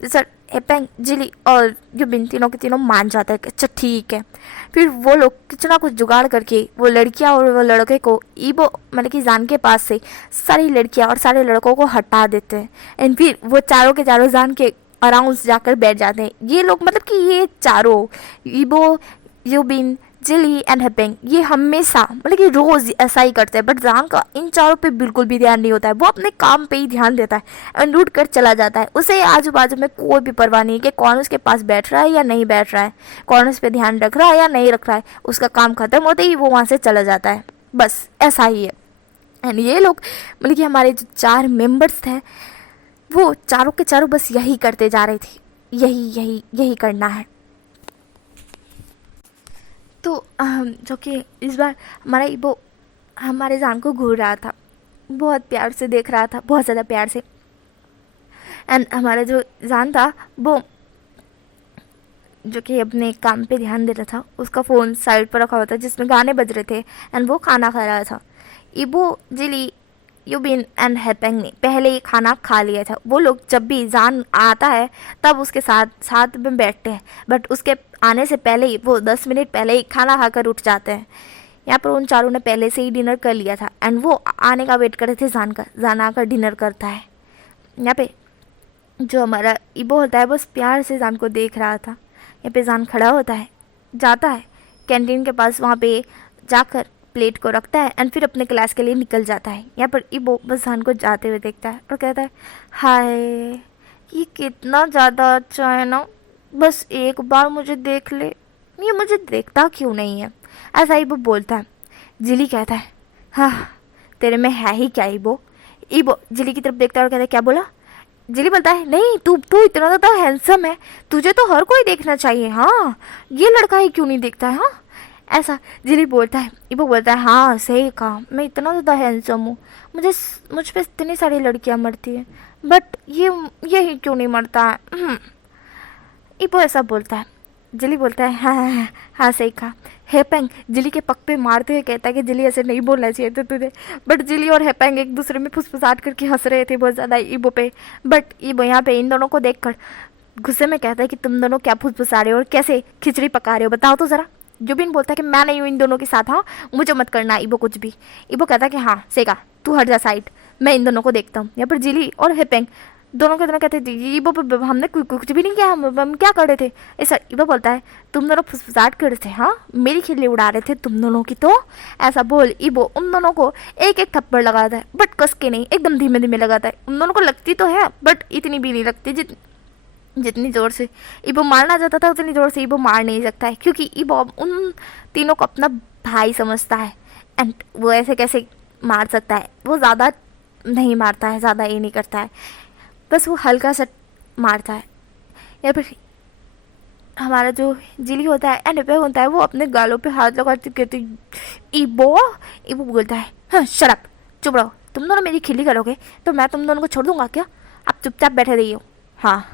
सर हेपेंग, जिली और यूबिन तीनों के तीनों मान जाता है कि अच्छा ठीक है। फिर वो लोग कुछ ना कुछ जुगाड़ करके वो लड़कियां और वो लड़के को इबो मतलब कि जान के पास से सारी लड़कियां और सारे लड़कों को हटा देते हैं एंड फिर वो चारों के चारों जान के अराउंड जाकर बैठ जाते हैं। ये लोग मतलब कि ये चारों इबो, यूबिन, जिली एंड हेपेंग ये हमेशा मतलब कि रोज़ ऐसा ही करते हैं, बट जान का इन चारों पे बिल्कुल भी ध्यान नहीं होता है। वो अपने काम पे ही ध्यान देता है एंड लूट कर चला जाता है। उसे आजू बाजू में कोई भी परवाह नहीं कि कौन उसके पास बैठ रहा है या नहीं बैठ रहा है, कौन उस पर ध्यान रख रहा है या नहीं रख रहा है। उसका काम खत्म होते ही वो वहाँ से चला जाता है, बस ऐसा ही है। एंड ये लोग मतलब कि हमारे जो 4 मेंबर्स थे वो चारों के चारों बस यही करते जा रहे थे, यही करना है। तो जो कि इस बार हमारा इबो हमारे जान को घूर रहा था, बहुत प्यार से देख रहा था, बहुत ज़्यादा प्यार से। एंड हमारा जो जान था वो जो कि अपने काम पे ध्यान दे रहा था, उसका फ़ोन साइड पर रखा हुआ था जिसमें गाने बज रहे थे एंड वो खाना खा रहा था। इबो, जिली, यूबिन एंड हेपेंग ने पहले ही खाना खा लिया था। वो लोग जब भी जान आता है तब उसके साथ में बैठते हैं, बट उसके आने से पहले ही वो 10 मिनट पहले ही खाना खाकर उठ जाते हैं। यहाँ पर उन चारों ने पहले से ही डिनर कर लिया था एंड वो आने का वेट कर रहे थे जान का। जान आकर डिनर करता है। यहाँ पे जो हमारा इबो होता है बस प्यार से जान को देख रहा था। यहाँ पे जान खड़ा होता है, जाता है कैंटीन के पास, वहाँ पे जाकर प्लेट को रखता है एंड फिर अपने क्लास के लिए निकल जाता है। यहाँ पर इबो बस जान को जाते हुए देखता है और कहता है हाय ये कितना ज़्यादा अच्छा है ना, बस एक बार मुझे देख ले, ये मुझे देखता क्यों नहीं है, ऐसा इबो बोलता है। जिली कहता है हाँ तेरे में है ही क्या इबो। इबो जिली की तरफ देखता है और कहता है क्या बोला। जिली बोलता है नहीं तू इतना ज़्यादा हैंडसम है, तुझे तो हर कोई देखना चाहिए, हाँ ये लड़का ही क्यों नहीं देखता है। हाँ ऐसा जिली बोलता है। इबो बोलता है हाँ सही कहा, मैं इतना ज़्यादा हैंडसम हूँ, मुझ पे इतनी सारी लड़कियाँ मरती हैं, बट ये क्यों नहीं मरता है। इबो ऐसा बोलता है। जिली बोलता है हाँ सही कहा। हेपेंग जिली के पग पे मारते हुए कहता है कि जिली ऐसे नहीं बोलना चाहिए था तुझे, बट जिली और हेपेंग एक दूसरे में फुसफुसाहट करके हंस रहे थे बहुत ज़्यादा इबो पे। बट इबो यहाँ पे इन दोनों को देखकर गुस्से में कहता है कि तुम दोनों क्या फुसफुसा रहे हो और कैसे खिचड़ी पका रहे हो, बताओ तो ज़रा। युबिन बोलता है कि मैं नहीं हूँ इन दोनों के साथ, हाँ मुझे मत करना ईबो कुछ भी। ईबो कहता है कि हाँ सेगा तू हट जा साइड, मैं इन दोनों को देखता हूँ। यहाँ पर जिली और हेपेंग दोनों के दोनों कहते थे ईबो हमने कुछ भी नहीं किया, हम क्या कर रहे थे ऐसा। ईबो बोलता है तुम दोनों फुसफुसाहट कर रहे थे, हाँ मेरी खिल्ली उड़ा रहे थे तुम दोनों की। तो ऐसा बोल ईबो उन दोनों को एक एक थप्पड़ लगाता है, बट कस के नहीं, एकदम धीमे धीमे लगाता है। उन दोनों को लगती तो है बट इतनी भी नहीं लगती जितनी ज़ोर से ईबो मारना चाहता था उतनी ज़ोर से ईबो मार नहीं सकता है, क्योंकि ईबो उन तीनों को अपना भाई समझता है। एंड वो ऐसे कैसे मार सकता है, वो ज़्यादा नहीं मारता है, ज़्यादा ये नहीं करता है, बस वो हल्का सा मारता है। या फिर हमारा जो जिली होता है एंड पे होता है, वो अपने गालों पे हाथ लगाते कहते ईबो। ईबो बोलता है हाँ शराब, चुप रहो, तुम दोनों मेरी खिल्ली करोगे तो मैं तुम दोनों को छोड़ दूंगा क्या, आप चुपचाप बैठे रहिए। हाँ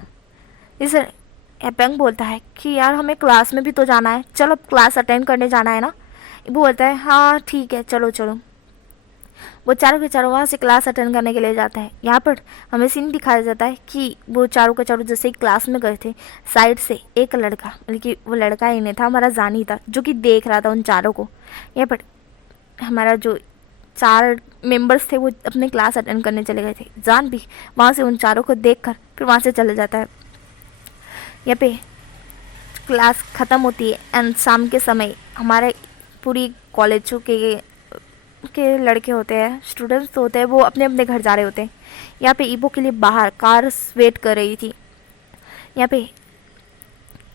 इस एपेंग बोलता है कि यार हमें क्लास में भी तो जाना है, चलो क्लास अटेंड करने जाना है ना। ईबो बोलता है हाँ ठीक है चलो चलो। वो चारों के चारों वहाँ से क्लास अटेंड करने के लिए जाता है। यहाँ पर हमें सीन दिखाया जाता है कि वो चारों के चारों जैसे ही क्लास में गए थे, साइड से एक लड़का, बल्कि वो लड़का ही नहीं था, हमारा जानी था, जो कि देख रहा था उन चारों को। यहाँ पर हमारा जो 4 मेंबर्स थे वो अपने क्लास अटेंड करने चले गए थे। जान भी वहाँ से उन चारों को देख कर फिर वहाँ से चले जाता है। यहाँ पे क्लास ख़त्म होती है एंड शाम के समय हमारे पूरी कॉलेज के लड़के होते हैं, स्टूडेंट्स होते हैं, वो अपने अपने घर जा रहे होते हैं। यहाँ पे ईबो के लिए बाहर कार्स वेट कर रही थी। यहाँ पे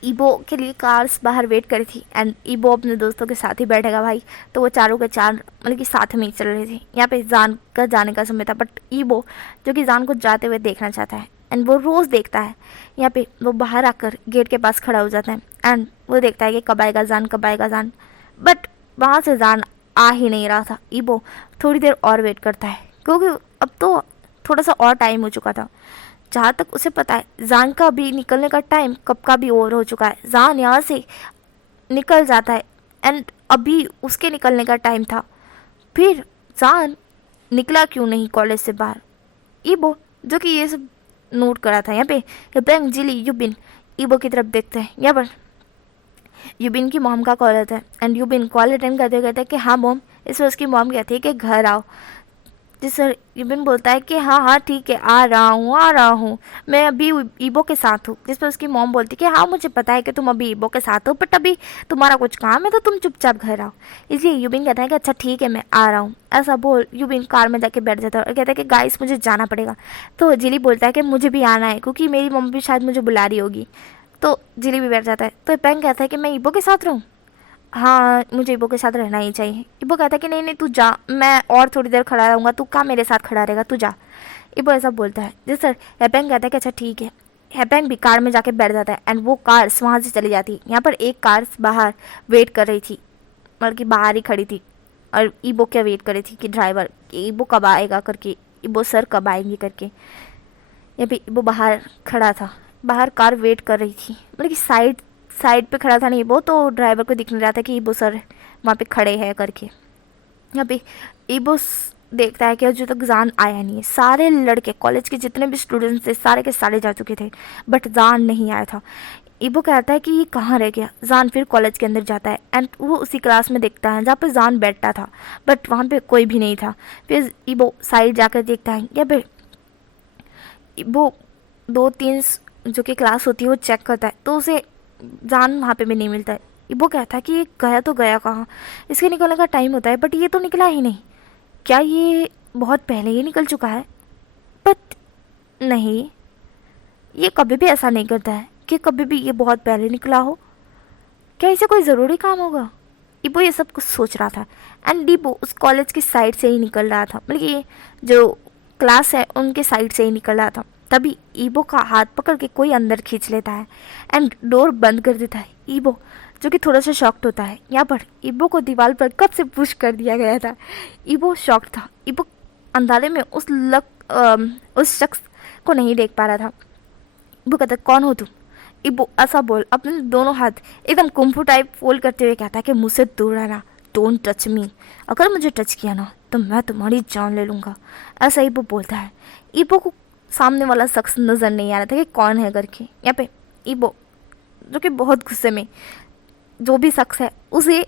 ईबो के लिए कार्स बाहर वेट कर रही थी एंड ईबो अपने दोस्तों के साथ ही बैठेगा भाई, तो वो चारों के चार मतलब कि साथ में ही चल रहे थे। यहाँ पे जान का जाने का समय था, बट ईबो जो कि जान को जाते हुए देखना चाहता है एंड वो रोज़ देखता है। यहाँ पे वो बाहर आकर गेट के पास खड़ा हो जाता है एंड वो देखता है कि कब आएगा जान, कब आएगा जान, बट वहाँ से जान आ ही नहीं रहा था। ईबो थोड़ी देर और वेट करता है, क्योंकि अब तो थोड़ा सा और टाइम हो चुका था। जहाँ तक उसे पता है जान का भी निकलने का टाइम कब का भी ओवर हो चुका है। जान यहाँ से निकल जाता है एंड अभी उसके निकलने का टाइम था, फिर जान निकला क्यों नहीं कॉलेज से बाहर। ईबो जो कि ये सब नोट करा था। यहाँ पे हेपेंग, जिली, युबिन ईबो की तरफ देखते हैं। यहाँ पर युबिन की मॉम का कॉल आता है एंड युबिन कॉल अटेंड करते कहते हैं कि हाँ मॉम। इस पर उसकी मॉम कहती है कि घर आओ। जिस सर युबिन बोलता है कि हाँ हाँ ठीक है आ रहा हूँ, मैं अभी ईबो के साथ हूँ। जिस पर उसकी मॉम बोलती है कि हाँ मुझे पता है कि तुम अभी ईबो के साथ हो, बट अभी तुम्हारा कुछ काम है तो तुम चुपचाप घर आओ। इसलिए युबिन कहता है कि अच्छा ठीक है मैं आ रहा हूँ। ऐसा बोल युबिन कार में जाके बैठ जाता है और कहता है कि गाइस मुझे जाना पड़ेगा। तो जिली बोलता है कि मुझे भी आना है, क्योंकि मेरी मम्मी भी शायद मुझे बुला रही होगी। तो जिली भी बैठ जाता है। तो पेंग कहता है कि मैं ईबो के साथ रहूँ, हाँ मुझे ईबो के साथ रहना ही चाहिए। ईबो कहता है कि नहीं नहीं तू जा, मैं और थोड़ी देर खड़ा रहूँगा, तू कहाँ मेरे साथ खड़ा रहेगा, तू जा। ईबो ऐसा बोलता है। जी सर। हेपेंग कहता है कि अच्छा ठीक है। हेपेंग भी कार में जाके बैठ जाता है एंड वो कार्स वहाँ से चली जाती है। यहाँ पर एक कार बाहर वेट कर रही थी, मतलब कि बाहर ही खड़ी थी और ईबो क्या वेट कर रही थी कि ड्राइवर ईबो कब आएगा करके, ईबो सर कब आएंगे करके। यहाँ पे ईबो बाहर खड़ा था, बाहर कार वेट कर रही थी, मतलब कि साइड पे खड़ा था नहीं ईबो, तो ड्राइवर को दिख नहीं रहा था कि ईबो सर वहाँ पे खड़े हैं करके। यहाँ पे ईबो देखता है कि अजू तक जान आया नहीं है। सारे लड़के कॉलेज के जितने भी स्टूडेंट्स थे सारे के सारे जा चुके थे, बट जान नहीं आया था। ईबो कहता है कि ये कहाँ रह गया। जान फिर कॉलेज के अंदर जाता है एंड वो उसी क्लास में देखता है जहाँ पे जान बैठता था, बट वहाँ पे कोई भी नहीं था। फिर ईबो साइड जाकर देखता है, या फिर ईबो 2-3 जो कि क्लास होती है वो चेक करता है, तो उसे जान वहाँ पे भी नहीं मिलता है। ईबो कहता है कि ये गया तो गया कहाँ, इसके निकलने का टाइम होता है बट ये तो निकला ही नहीं, क्या ये बहुत पहले ही निकल चुका है। बट नहीं, ये कभी भी ऐसा नहीं करता है कि कभी भी ये बहुत पहले निकला हो, क्या इसे कोई ज़रूरी काम होगा। ईबो ये सब कुछ सोच रहा था एंड ईबो उस कॉलेज की साइड से ही निकल रहा था, मतलब ये जो क्लास है उनके साइड से ही निकल रहा था। तभी ईबो का हाथ पकड़ के कोई अंदर खींच लेता है एंड डोर बंद कर देता है। ईबो जो कि थोड़ा सा शॉक्ड होता है। यहाँ पर ईबो को दीवार पर कब से पुश कर दिया गया था। ईबो शॉक्ड था। ईबो अंधारे में उस शख्स को नहीं देख पा रहा था। ईबो कहता कौन हो तुम। ईबो ऐसा बोल अपने दोनों हाथ एकदम कुंफू टाइप फोल्ड करते हुए कहता है कि मुझसे दूर रहना, डोंट टच मी, अगर मुझे टच किया ना तो मैं तुम्हारी जान ले लूँगा। ऐसा ईबो बोलता है। ईबो को सामने वाला शख्स नज़र नहीं आ रहा था कि कौन है करके। यहाँ पे ईबो जो कि बहुत गुस्से में जो भी शख्स है उसे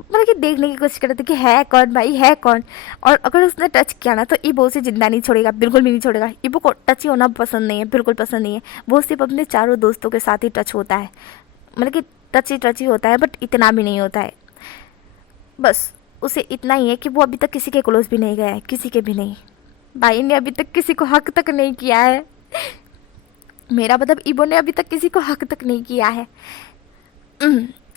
मतलब कि देखने की कोशिश कर रहे थे कि है कौन भाई, है कौन। और अगर उसने टच किया ना तो ईबो उसे जिंदा नहीं छोड़ेगा, बिल्कुल भी नहीं छोड़ेगा। ईबो को टच ही होना पसंद नहीं है, बिल्कुल पसंद नहीं है। वो सिर्फ अपने चारों दोस्तों के साथ ही टच होता है, मतलब कि टच ही होता है, बट इतना भी नहीं होता है। बस उसे इतना ही है कि वो अभी तक किसी के क्लोज भी नहीं गया है, किसी के भी नहीं। भाई ने अभी तक किसी को हक तक नहीं किया है। मेरा मतलब ईबो ने अभी तक किसी को हक तक नहीं किया है।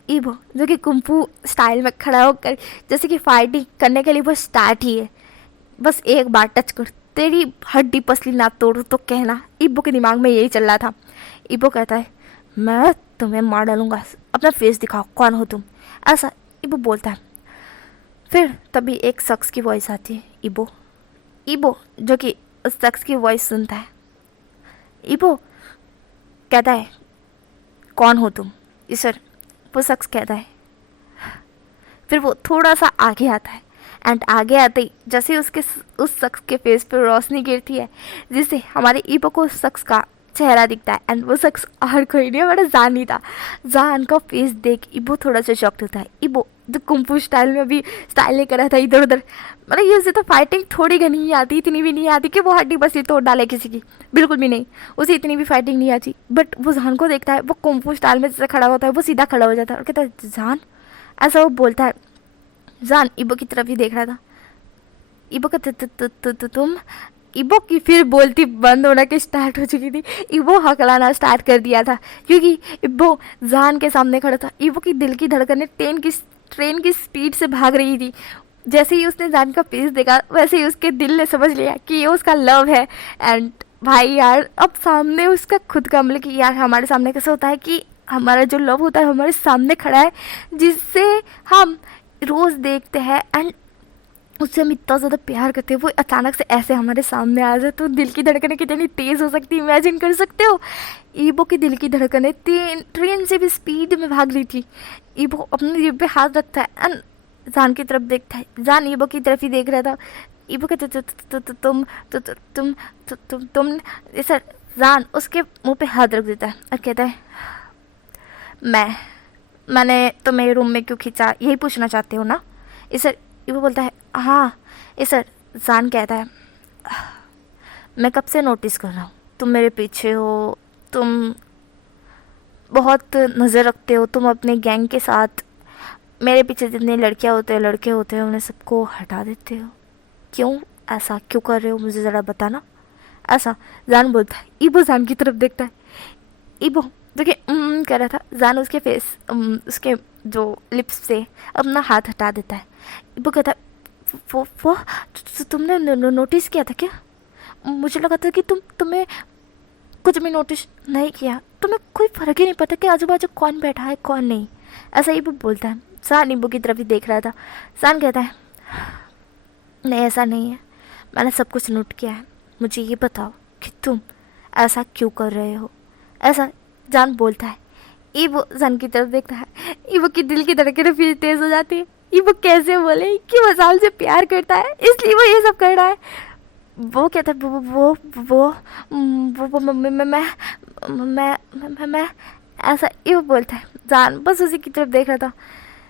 ईबो जो कि कुंफू स्टाइल में खड़ा होकर जैसे कि फाइटिंग करने के लिए वो स्टार्ट ही है। बस एक बार टच कर, तेरी हड्डी पसली ना तोड़ू तो कहना। ईबो के दिमाग में यही चल रहा था। ईबो कहता है मैं तुम्हें मार डालूंगा, अपना फेस दिखाओ, कौन हो तुम, ऐसा ईबो बोलता है। फिर तभी एक शख्स की वॉइस आती है, ईबो। ईबो जो कि उस शख्स की वॉइस सुनता है। ईबो कहता है कौन हो तुम, सर। वो शख्स कहता है। फिर वो थोड़ा सा आगे आता है एंड आगे आते ही जैसे उस शख्स के फेस पर रोशनी गिरती है जिससे हमारे ईबो को उस शख्स का चेहरा दिखता है। एंड वो शख्स और कोई नहीं हमारा जान ही था। जान का फेस देख ईबो थोड़ा सा शॉक्ड होता है। ईबो जो कुंफू स्टाइल में अभी स्टाइल नहीं कर रहा था इधर उधर, मतलब ये उसे तो फाइटिंग थोड़ी घनी ही आती, इतनी भी नहीं आती कि वो हड्डी बस तोड़ डाले किसी की, बिल्कुल भी नहीं। उसे इतनी भी फाइटिंग नहीं आती। बट वो जान को देखता है, वो कुंफू स्टाइल में जैसे खड़ा होता है वो सीधा खड़ा हो जाता है और कहता है जान, ऐसा वो बोलता है। जान ईबो की तरफ ही देख रहा था। ईबो का तुम, ईबो की फिर बोलती बंद होना की स्टार्ट हो चुकी थी। ईबो हकलाना स्टार्ट कर दिया था क्योंकि ईबो जान के सामने खड़ा था। ईबो की दिल की धड़कनें ट्रेन की स्पीड से भाग रही थी। जैसे ही उसने जान का फेस देखा वैसे ही उसके दिल ने समझ लिया कि ये उसका लव है। एंड भाई यार अब सामने उसका खुद का, मतलब कि यार हमारे सामने कैसे होता है कि हमारा जो लव होता है हमारे सामने खड़ा है, जिससे हम रोज़ देखते हैं एंड उससे हम इतना ज़्यादा प्यार करते हैं, वो अचानक से ऐसे हमारे सामने आ जाए तो दिल की धड़कनें कितनी तेज़ हो सकती है, इमेजिन कर सकते हो। ईबो की दिल की धड़कनें ट्रेन से भी स्पीड में भाग रही थी। ईबो अपने जीभ पे हाथ रखता है एंड जान की तरफ देखता है। जान ईबो की तरफ ही देख रहा था। ईबो कहते तुम सर। जान उसके मुंह पे हाथ रख देता है और कहता है मैंने तो मेरे रूम में क्यों खींचा, यही पूछना चाहते हो ना। सर वो बोलता है हाँ। सर जान कहता है मैं कब से नोटिस कर रहा हूँ तुम मेरे पीछे हो, तुम बहुत नज़र रखते हो, तुम अपने गैंग के साथ मेरे पीछे जितनी लड़कियाँ होते हैं लड़के होते हैं उन्हें सबको हटा देते हो, क्यों, ऐसा क्यों कर रहे हो, मुझे ज़रा बताना, ऐसा जान बोलता है। ईबो जान की तरफ देखता है। ईबो देखिए कह रहा था। जान उसके फेस उसके जो लिप्स से अपना हाथ हटा देता है। ईबो कहता है वो तुमने नोटिस किया था क्या, मुझे लगा था कि तुम्हें कुछ भी नोटिस नहीं किया, तुम्हें कोई फ़र्क ही नहीं पता कि आजू बाजू कौन बैठा है कौन नहीं, ऐसा ईबो बोलता है। जान ईबो की तरफ ही देख रहा था। जान कहता है नहीं ऐसा नहीं है, मैंने सब कुछ नोट किया है, मुझे ये बताओ कि तुम ऐसा क्यों कर रहे हो, ऐसा जान बोलता है। ईबो जान की तरफ देखता है। ईबो की दिल की धड़कनें फिर तेज हो जाती है। ईबो कैसे बोले कि वो जान से प्यार करता है इसलिए वो ये सब कर रहा है। वो कहता है मैं ऐसा ईबो बोलता है। जान बस उसी की तरफ देख रहा था।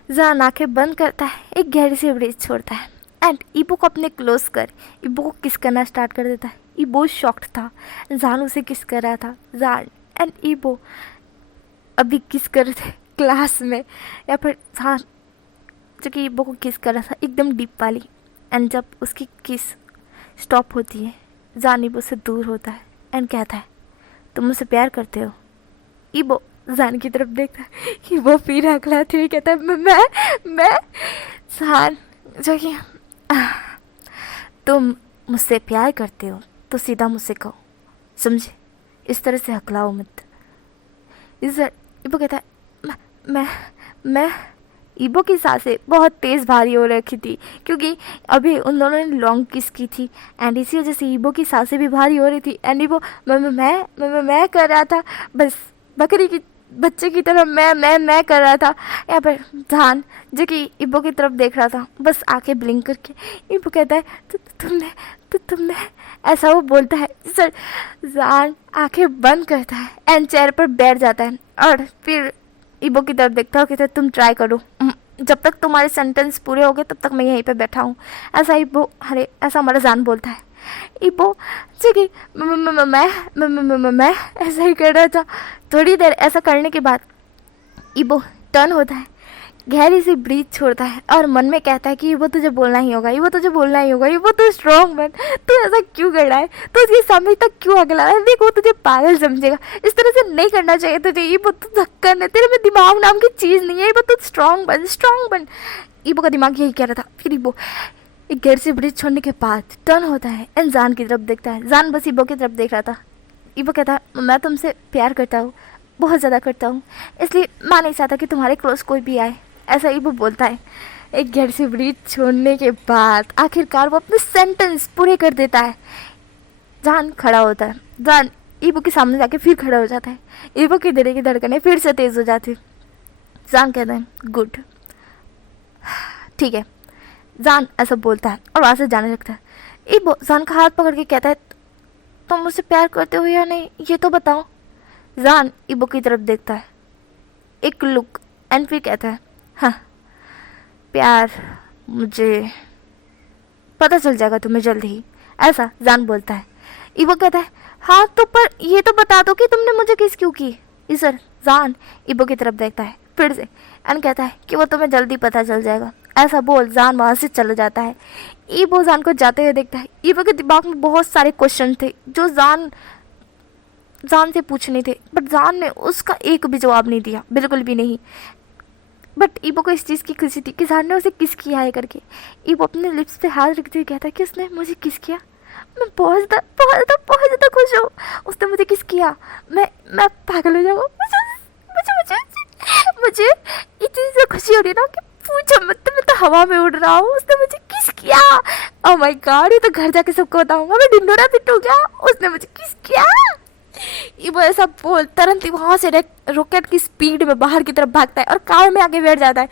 जान आंखें बंद करता है, एक गहरी सी ब्रीथ छोड़ता है एंड ईबो को अपने क्लोज कर ईबो को किस करना स्टार्ट कर देता है। ईबो शॉक्ड था, जान उसे किस कर रहा था। जान एंड ईबो अभी किस कर रहे थे क्लास में, या फिर जान जो कि ईबो को किस कर रहा था एकदम डीप वाली। एंड जब उसकी किस स्टॉप होती है जान ईबो से दूर होता है एंड कहता है तुम मुझसे प्यार करते हो। ईबो जान की तरफ देखता है। ईबो फिर हकलाते हुए कहता है मैं जान जो कि तुम मुझसे प्यार करते हो तो सीधा मुझसे कहो, समझे, इस तरह से हकलाओ मत। ईबो कहता है मैं ईबो की सांसें बहुत तेज़ भारी हो रखी थी क्योंकि अभी उन दोनों ने लॉन्ग किस की थी एंड इसी वजह से ईबो की सांसें भी भारी हो रही थी। एंड ईबो मैं कर रहा था, बस बकरी की बच्चे की तरह मैं कर रहा था। यहाँ पर जान जो कि ईबो की तरफ देख रहा था बस आंखें ब्लिंक करके। ईबो कहता है तुमने ऐसा वो बोलता है। सर जान आंखें बंद करता है एंड चेयर पर बैठ जाता है और फिर ईबो की तरफ देखता है, कहता है तुम ट्राई करो, जब तक तुम्हारे सेंटेंस पूरे हो गए तब तक मैं यहीं पे बैठा हूँ। ऐसा ईबो, अरे ऐसा हमारा जान बोलता है। ईबो जी मैं ऐसा ही कर रहा था। थोड़ी देर ऐसा करने के बाद ईबो टर्न होता है, गहरी सी ब्रीथ छोड़ता है और मन में कहता है कि वो तुझे बोलना ही होगा, वो तुझे बोलना ही होगा, वो तू स्ट्रॉन्ग बन, तू ऐसा क्यों कर रहा है, तो उसके सामने तक क्यों आगे ला रहा है, देख वो तुझे पागल समझेगा, इस तरह से नहीं करना चाहिए तुझे, ये वो तू धक्कन है, तेरे में दिमाग नाम की चीज़ नहीं है, ये वो तू स्ट्रॉन्ग बन। ईबो का दिमाग यही कह रहा था। फिर ईबो एक गहरी सी ब्रीथ छोड़ने के बाद टर्न होता है एंड जान की तरफ देखता है। जान बस ईबो की तरफ देख रहा था। ईबो कहता है मैं तुमसे प्यार करता हूँ, बहुत ज़्यादा करता हूँ, इसलिए मैं नहीं चाहता कि तुम्हारे क्लोज कोई भी आए, ऐसा ईबो बोलता है। एक गहरी सी ब्रीथ छोड़ने के बाद आखिरकार वो अपने सेंटेंस पूरे कर देता है। जान खड़ा होता है। जान ईबो के सामने जाके फिर खड़ा हो जाता है। ईबो की दिल की धड़कनें फिर से तेज़ हो जाती। जान कहता है गुड, ठीक है। जान ऐसा बोलता है और वहाँ से जाने लगता है। ईबो जान का हाथ पकड़ के कहता है तुम मुझसे प्यार करते हो या नहीं, ये तो बताओ। जान ईबो की तरफ देखता है, एक लुक, एंड फिर कहता है हाँ प्यार, मुझे पता चल जाएगा तुम्हें जल्द ही, ऐसा जान बोलता है। ईबो कहता है हाँ तो पर ये तो बता दो कि तुमने मुझे किस क्यों की। सर जान ईबो की तरफ देखता है फिर से एंड कहता है कि वो तुम्हें जल्दी पता चल जाएगा, ऐसा बोल जान वहाँ से चला जाता है। ईबो जान को जाते हुए देखता है। ईबो के दिमाग में बहुत सारे क्वेश्चन थे जो जान से पूछने थे, बट जान ने उसका एक भी जवाब नहीं दिया, बिल्कुल भी नहीं। बट ईबो को इस चीज़ की खुशी थी कि जान ने उसे किस किया है करके। ईबो अपने लिप्स पे हाथ रखते हुए कहता है कि उसने मुझे किस किया, मैं बहुत ज़्यादा खुश हूँ, उसने मुझे किस किया, मैं पागल हो जाऊँगा, मुझे इतनी से खुशी हो रही ना कि पूछो मत, मैं तो हवा में उड़ रहा हूँ, उसने मुझे किस किया। ओह माय गॉड, ये तो घर जाके सबको बताऊंगा, मैं ढिंडोरा पिटूंगा, उसने मुझे किस किया। ये वो ऐसा बोल तुरंत ही वहाँ से रॉकेट की स्पीड में बाहर की तरफ भागता है और कार में आगे बैठ जाता है।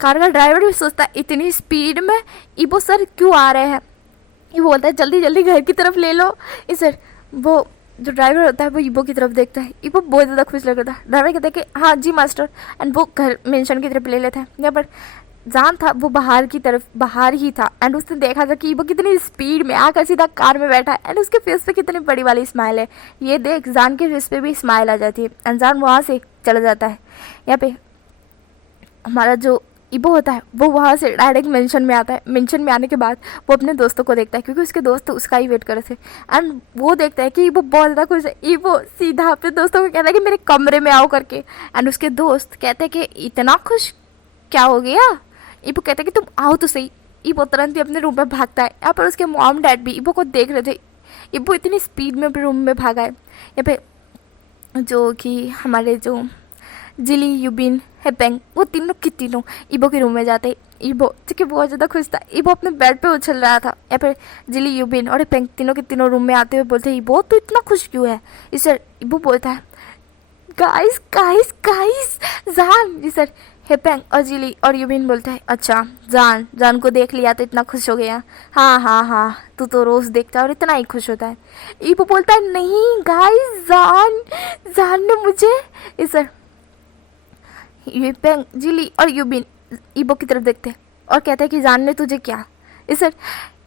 कार का ड्राइवर भी सोचता है इतनी स्पीड में ईबो सर क्यों आ रहे हैं। ये बोलता है जल्दी जल्दी घर की तरफ ले लो। सर वो जो ड्राइवर होता है वो ईबो की तरफ देखता है। ईबो बहुत ज़्यादा खुश लग रहा था। ड्राइवर कहता है कि हाँ जी मास्टर, एंड वो घर मेंशन की तरफ ले लेता है। यहाँ पर जान था वो बाहर ही था एंड उसने देखा था कि ईबो कितनी स्पीड में आकर सीधा कार में बैठा है एंड उसके फेस पे कितनी बड़ी वाली स्माइल है। ये देख जान के फेस पे भी स्माइल आ जाती है एंड जान वहाँ से चला जाता है। यहाँ पे हमारा जो ईबो होता है वो वहाँ से डायरेक्ट मेंशन में आता है। मेंशन में आने के बाद वो अपने दोस्तों को देखता है क्योंकि उसके दोस्त उसका ही वेट कर रहे थे एंड वो देखता है कि ईबो बहुत ज़्यादा खुश है। ईबो सीधा अपने दोस्तों को कहता है कि मेरे कमरे में आओ करके एंड उसके दोस्त कहते हैं कि इतना खुश क्या हो गया। ईबो कहता है कि तुम आओ तो सही। ईबो तुरंत ही अपने रूम में भागता है। यहाँ पर उसके मॉम डैड भी ईबो को देख रहे थे। ईबो इतनी स्पीड में अपने रूम में भागा है। यहाँ पे जो कि हमारे जो जिली, यूबिन, हेपेंग, वो तीनों की तीनों ईबो के रूम में जाते। ईबो क्योंकि बहुत ज़्यादा खुश था, ईबो अपने बेड पे उछल रहा था। या फिर जिली, यूबिन और हेपेंग तीनों के तीनों रूम में आते हुए बोलते ईबो तू इतना खुश क्यों है। सर ईबो बोलता है गाइस गाइस गाइस जान। जी सर हेपेंग और जिली और यूबिन बोलता है अच्छा जान को देख लिया तो इतना खुश हो गया। हाँ तू तो रोज़ देखता है और इतना ही खुश होता है। ईबो बोलता है नहीं गाइस जान ने मुझे। सर हेपेंग, जिली और यूबिन ईबो की तरफ देखते हैं और कहते हैं कि जान ने तुझे क्या। सर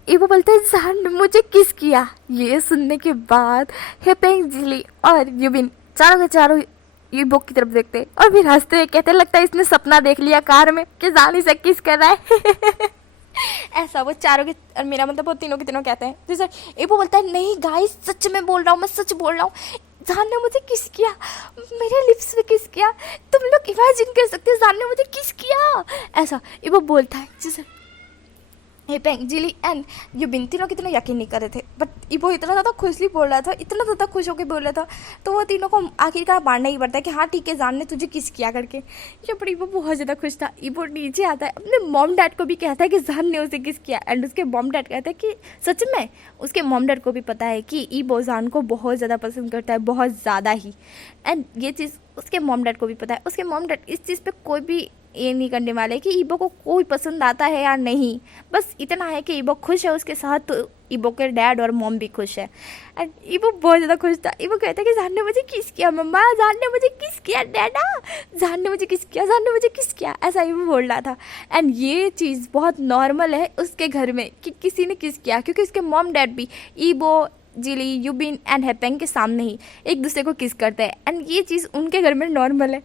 ईबो बोलते हैं जान ने मुझे किस किया। ये सुनने के बाद हेपेंग, जिली और यूबिन चारों के चारों ईबो की तरफ देखते और फिर हंसते हुए कहते लगता है इसने सपना देख लिया कार में कि जान इसे किस कर रहा है। ऐसा वो चारों के और मेरा मतलब वो तीनों के तीनों कहते हैं। तो सर ईबो बोलता है नहीं गाइस सच में बोल रहा हूँ, मैं सच बोल रहा हूँ, जान ने मुझे किस किया, मेरे लिप्स पे किस किया, तुम लोग इमेजिन कर सकते हो जान ने मुझे किस किया। ऐसा ईबो बोलता है। जी सर हेपेंग, जिली एंड यूबिन तीनों की तीनों यकीन नहीं कर रहे थे बट ईबो इतना ज़्यादा खुशली बोल रहा था, इतना ज़्यादा खुश होकर बोल रहा था तो वो तीनों को आखिरकार मानना ही पड़ता है कि हाँ ठीक है जान ने तुझे किस किया करके। ये पर ईबो बहुत ज़्यादा खुश था। ईबो नीचे आता है, अपने मॉम डैड को भी कहता है कि जान ने उसे किस किया एंड उसके मॉम डैड कहते हैं कि सच में उसके मॉम डैड को भी पता है कि ईबो जान को बहुत ज़्यादा पसंद करता है, बहुत ज़्यादा ही। एंड ये चीज़ उसके मॉम डैड को भी पता है। उसके मॉम डैड इस चीज़ पर कोई भी ये नहीं करने वाले कि ईबो को कोई पसंद आता है या नहीं, बस इतना है कि ईबो खुश है उसके साथ, तो ईबो के डैड और मॉम भी खुश है। एंड ईबो बहुत ज़्यादा खुश था। ईबो कहता है कि जान ने मुझे किस किया मम्मा, जान ने मुझे किस किया डैडा, जान ने मुझे किस किया, जान ने मुझे किस किया, ऐसा ईबो बोल रहा था। एंड ये चीज़ बहुत नॉर्मल है उसके घर में कि किसी ने किस किया, क्योंकि उसके मॉम डैड भी ईबो, जिली, यूबिन एंड हेपेंग के सामने ही एक दूसरे को किस करते हैं। एंड ये चीज़ उनके घर में नॉर्मल है।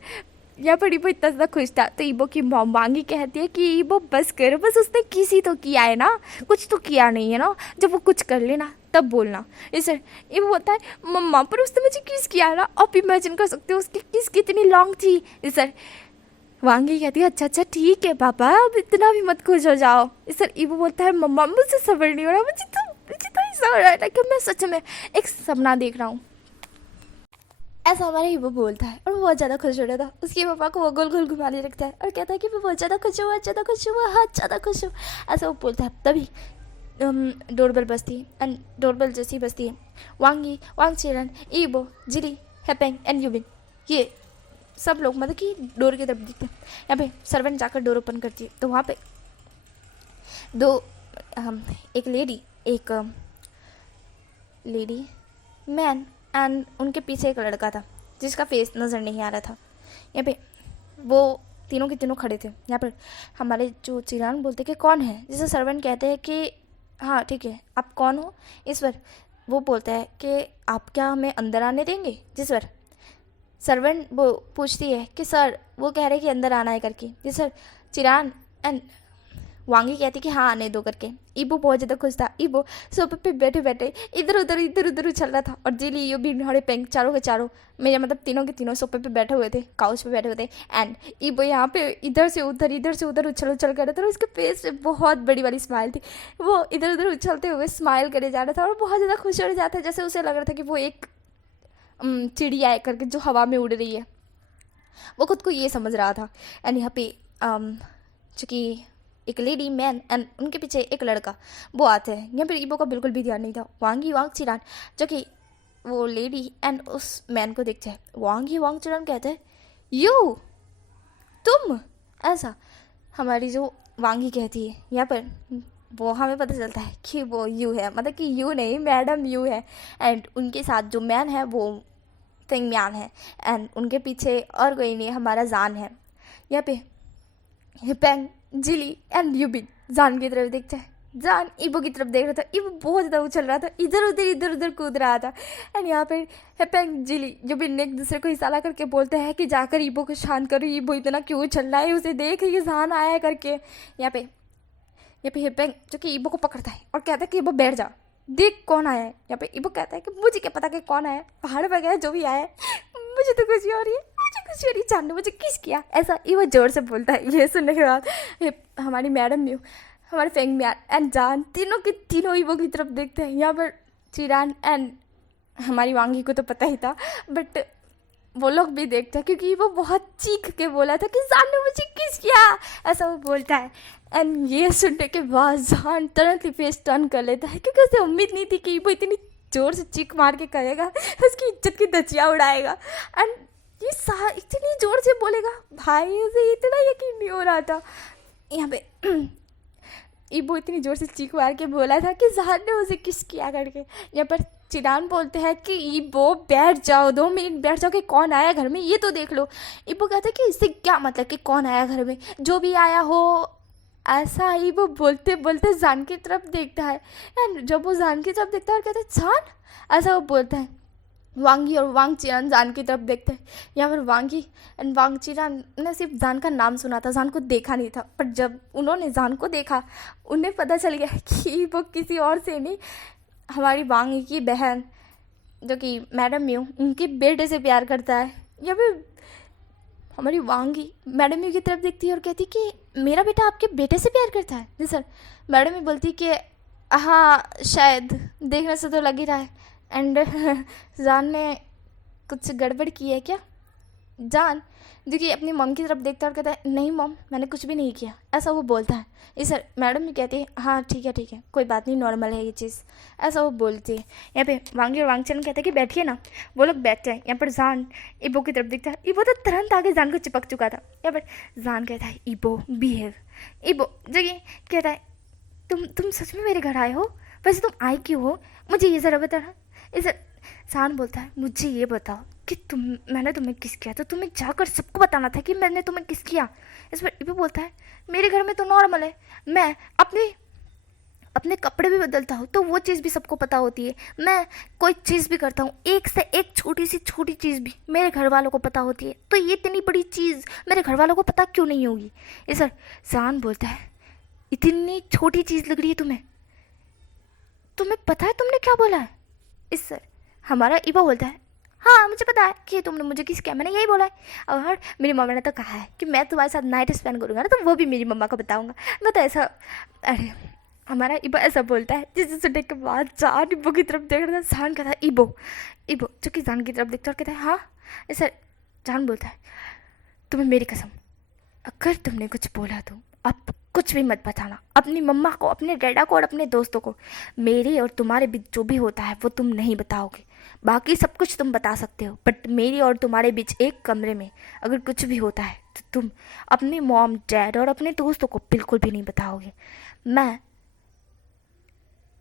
यहाँ पर ईबो इतना ज़्यादा खुश था, तो ईबो की मॉम वांगी कहती है कि ईबो बस कर, बस उसने किसी तो किया है ना, कुछ तो किया नहीं है ना, जब वो कुछ कर लेना तब बोलना। इस ईबो बोलता है मम्मा पर उसने मुझे किस किया ना, आप इमेजिन कर सकते हो उसकी किस कितनी लॉन्ग थी। इस वांगी कहती है अच्छा ठीक है पापा, अब इतना भी मत खुश हो जाओ। इस ईबो बोलता है मम्मा मुझसे सब्र नहीं हो रहा, मुझे तो ऐसा हो रहा है कि मैं सच में एक सपना देख रहा हूँ, ऐसा हमारा हीबो बोलता है। और वो बहुत ज़्यादा खुश हो रहा था। उसके पापा को वो गोल गोल घुमाने लगता है और कहता है कि मैं बहुत ज़्यादा खुश हूँ, बहुत ज़्यादा खुश हूँ, बहुत ज़्यादा खुश हूँ, ऐसा वो बोलता है। तभी डोरबेल बजती है एंड डोरबेल जैसी बजती है, वांग चिरन, ईबो, जिली, हेपेंग एंड यूबिन, ये सब लोग मतलब कि डोर की तरफ दिखते हैं। यहाँ पे सर्वेंट जाकर डोर ओपन करती है, तो वहाँ पे दो एक लेडी मैन एंड उनके पीछे एक लड़का था जिसका फेस नज़र नहीं आ रहा था। यहाँ पे वो तीनों के तीनों खड़े थे। यहाँ पर हमारे जो चिरान बोलते कि कौन है, जिसे सर्वेंट कहते हैं कि हाँ ठीक है आप कौन हो। इस पर वो बोलता है कि आप क्या हमें अंदर आने देंगे। जिस पर सर्वेंट वो पूछती है कि सर वो कह रहे कि अंदर आना है करके। जिस पर चिरान एंड वांगी कहती कि हाँ आने दो करके। ईबो बहुत ज़्यादा खुश था। ईबो सोफे पे बैठे बैठे इधर उधर उछल रहा था और जिली यो भी हमारे पेंग चारों के चारों मेरे मतलब तीनों के तीनों सोफे पे बैठे हुए थे, काउच पे बैठे हुए थे। एंड ईबो यहाँ पे इधर से उधर उछल कर रहा था और उसके फेस पे बहुत बड़ी वाली स्माइल थी। वो इधर उधर उछलते हुए स्माइल करे जा रहा था और बहुत ज़्यादा खुश हो जाता है, जैसे उसे लग रहा था कि वो एक चिड़िया है करके जो हवा में उड़ रही है। वो खुद को ये समझ रहा था। एंड यहाँ पे चूँकि एक लेडी मैन एंड उनके पीछे एक लड़का वो आते हैं। यहाँ पर ईबो का बिल्कुल भी ध्यान नहीं था। वांग चिरान जो कि वो लेडी एंड उस मैन को देखते हैं। वांग चिरान कहते हैं यू तुम, ऐसा हमारी जो वांगी कहती है। यहाँ पर वो हमें पता चलता है कि वो यू है, मतलब कि यू नहीं मैडम यू है। एंड उनके साथ जो मैन है वो फिंग म्यान है एंड उनके पीछे और कोई नहीं हमारा जान है। यहाँ पे हिपेंग, जिली एंड यूबिन जान की तरफ देखते हैं। जान ईबो की तरफ देख रहा था। ईबो बहुत ज़्यादा उछल रहा था, इधर उधर कूद रहा था। एंड यहाँ पे हिपेंग, जिली, यूबिन एक दूसरे को इशारा करके बोलते हैं कि जाकर ईबो को शांत करो, ईबो इतना क्यों उछल रहा है, उसे देख ये जान आया है करके। यहाँ पे हिपेंग जो कि ईबो को पकड़ता है और कहता है कि ईबो बैठ जा, देख कौन आया है। यहाँ पे ईबो कहता है कि मुझे क्या पता कि कौन आया है, पहाड़ पर गया जो भी आया है, मुझे तो खुशी हो रही है, जानने मुझे किस किया, ऐसा ईबो जोर से बोलता है। ये सुनने के बाद हमारी मैडम भी हमारे फेंग म्यान एंड जान तीनों के तीनों ईबो की तरफ देखते हैं। यहाँ पर चिरान एंड हमारी वांगी को तो पता ही था बट वो लोग भी देखते हैं क्योंकि वो बहुत चीख के बोला था कि जान ने मुझे किस किया, ऐसा वो बोलता है। एंड ये सुनने के बाद जान तुरंत ही फेस टर्न कर लेता है क्योंकि उसे उम्मीद नहीं थी कि वो इतनी जोर से चीख मार के करेगा, उसकी इज्जत की धज्जियाँ उड़ाएगा। एंड ये इतनी जोर से बोलेगा, भाई उसे इतना यकीन नहीं हो रहा था। यहाँ पे ईबो इतनी जोर से चीख मार के बोला था कि जान ने उसे किस किया करके। यहाँ पर चिरान बोलते हैं कि ईबो बैठ जाओ, 2 मिनट बैठ जाओ कि कौन आया घर में ये तो देख लो। ईबो कहता है कि इससे क्या मतलब कि कौन आया घर में, जो भी आया हो, ऐसा ईबो बोलते बोलते जान की तरफ देखता है। एंड जब वो जान की तरफ देखता है और कहता है जान, ऐसा वो बोलता है। वांगी और वांग चिरान जान की तरफ देखते हैं। यहाँ पर वांगी एंड वांग चिरान ने सिर्फ जान का नाम सुना था, जान को देखा नहीं था। पर जब उन्होंने जान को देखा उन्हें पता चल गया कि वो किसी और से नहीं, हमारी वांगी की बहन जो कि मैडम म्यू उनके बेटे से प्यार करता है। यहाँ पे हमारी वांगी मैडम म्यू की तरफ देखती है और कहती कि मेरा बेटा आपके बेटे से प्यार करता है। जी सर। मैडम म्यू बोलती कि हाँ शायद, देखने से तो लग ही रहा है। एंड जान ने कुछ गड़बड़ की है क्या। जान जो कि अपनी मम की तरफ देखता है और कहता है नहीं मम मैंने कुछ भी नहीं किया, ऐसा वो बोलता है। इस सर मैडम भी कहती है हाँ ठीक है कोई बात नहीं, नॉर्मल है ये चीज़, ऐसा वो बोलती है। यहाँ पे वांगी और वांगचन कहते हैं कि बैठिए ना, वो लोग बैठते हैं। यहाँ पर जान इबो की तरफ देखता है, इबो तो तुरंत आगे जान को चिपक चुका था। यहाँ पर जान कहता है इबो बिहेव, इबो जो कि कहता है तुम सच में मेरे घर आए हो, वैसे तुम आए क्यों हो, मुझे ये ज़रा बताना। इस जान बोलता है मुझे ये बताओ कि मैंने तुम्हें किस किया, तो तुम्हें जाकर सबको बताना था कि मैंने तुम्हें किस किया। इस पर इबो बोलता है मेरे घर में तो नॉर्मल है, मैं अपने कपड़े भी बदलता हूँ तो वो चीज़ भी सबको पता होती है, मैं कोई चीज़ भी करता हूँ एक से एक छोटी सी छोटी चीज़ भी मेरे घर वालों को पता होती है, तो ये इतनी बड़ी चीज़ मेरे घर वालों को पता क्यों नहीं होगी। इस सर जान बोलता है इतनी छोटी चीज़ लग रही है तुम्हें पता है तुमने क्या बोला है। इस सर हमारा इबो बोलता है हाँ मुझे पता है कि तुमने मुझे किस किया, मैंने यही बोला है, और मेरी मम्मा ने तो कहा है कि मैं तुम्हारे साथ नाइट स्पेंड करूँगा ना तो वो भी मेरी मम्मा को बताऊँगा, मैं तो ऐसा। अरे हमारा इबो ऐसा बोलता है, जिसे सुनने के बाद जान इबो की तरफ देख रहा था। जान कहता है इबो जो कि जान की तरफ देखता है और कहता है हाँ। ऐसा जान बोलता है तुम्हें मेरी कसम, अगर तुमने कुछ बोला तो अब कुछ भी मत बताना, अपनी मम्मा को, अपने डैडा को और अपने दोस्तों को। मेरे और तुम्हारे बीच जो भी होता है वो तुम नहीं बताओगे, बाकी सब कुछ तुम बता सकते हो, बट मेरी और तुम्हारे बीच एक कमरे में अगर कुछ भी होता है तो तुम अपने मॉम डैड और अपने दोस्तों को बिल्कुल भी नहीं बताओगे।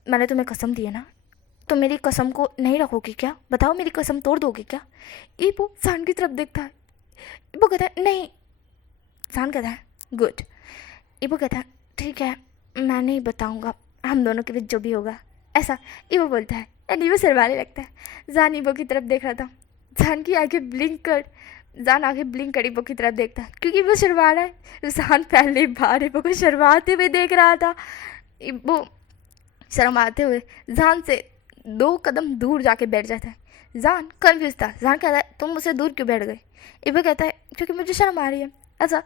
मैंने तुम्हें कसम दी है ना, तो मेरी कसम को नहीं रखोगे क्या, बताओ मेरी कसम तोड़ दोगे क्या। इबो जान की तरफ देखता है, इबो कहता है नहीं। जान कहता है गुड। इबो कहता है ठीक है मैं नहीं बताऊंगा, हम दोनों के बीच जो भी होगा, ऐसा इबो बोलता है। एंड इबो शर्माने लगता है। जान इबो की तरफ देख रहा था, जान की आंखें ब्लिंक कर, जान आंखें ब्लिंक कर इबो की तरफ देखता है क्योंकि इबो शर्मा रहा है। जान पहली बार इबो को शर्माते हुए देख रहा था। इबो शर्माते हुए जान से 2 कदम दूर जाके बैठ जाता है। जान कन्फ्यूज था, जान कहता है तुम मुझसे दूर क्यों बैठ गए। इबो कहता है क्योंकि मुझे शर्म आ रही है, ऐसा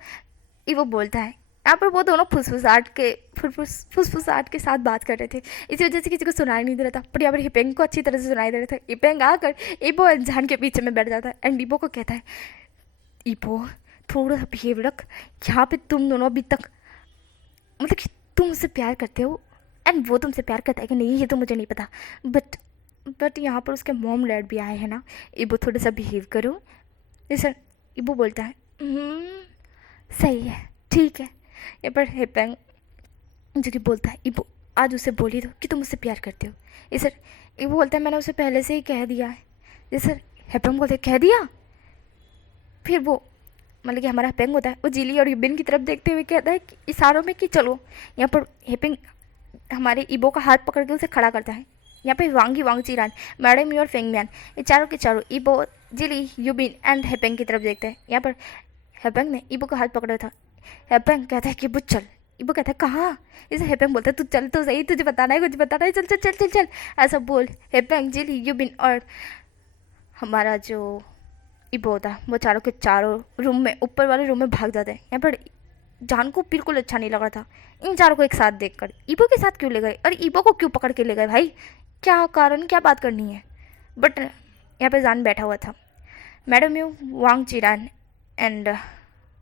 इबो बोलता है। यहाँ पर वो दोनों फुसफुसाहट के साथ बात कर रहे थे, इसी वजह से किसी को सुनाई नहीं दे रहा था, पर यहाँ पर हिपेंग को अच्छी तरह से सुनाई दे रहा था। हिपेंग आकर इबो और जान के पीछे में बैठ जाता है एंड इबो को कहता है इबो थोड़ा सा बिहेव रख, यहाँ पे तुम दोनों अभी तक मतलब कि तुम मुझसे प्यार करते हो एंड वो तुमसे प्यार करता है कि नहीं ये तो मुझे नहीं पता, बट यहाँ पर उसके मॉम डैड भी आए हैं ना, इबो थोड़ा सा बिहेव करो। सर इबो बोलता है सही है ठीक है। यहाँ पर हेपेंग जो कि बोलता है इबो आज उसे बोल ही दो कि तुम मुझसे प्यार करते हो। ये सर इबो बोलता है मैंने उसे पहले से ही कह दिया है। ये सर हेपेंग बोलते कह दिया। फिर वो मतलब कि हमारा हेपेंग होता है वो जिली और युबिन की तरफ देखते हुए कहता है कि इशारों में कि चलो। यहाँ पर हेपेंग हमारे इबो का हाथ पकड़ के उसे खड़ा करता है। यहाँ पे वांग चीरान, मैडम और फेंगम्यान, ये चारों के चारों इबो जिली युबिन एंड हेपेंग की तरफ देखते हैं। यहाँ पर हेपेंग ने इबो का हाथ पकड़ा था। हेपेंग कहता है कि बुझ चल। इबो कहता है कहाँ। इसे हेपेंग बोलता है तू चल तो सही, तुझे बताना है, कुछ बताना है, चल चल चल चल चल। ऐसा बोल हेपेंग जिली युबिन और हमारा जो इबो होता है वो चारों के चारों रूम में, ऊपर वाले रूम में भाग जाते हैं। यहाँ पर जान को बिल्कुल अच्छा नहीं लग रहा था इन चारों को एक साथ देखकर। इबो के साथ क्यों ले गए और इबो को क्यों पकड़ के ले गए भाई, क्या कारण, क्या बात करनी है। बट यहाँ पे जान बैठा हुआ था। मैडम यू वांग चिरान एंड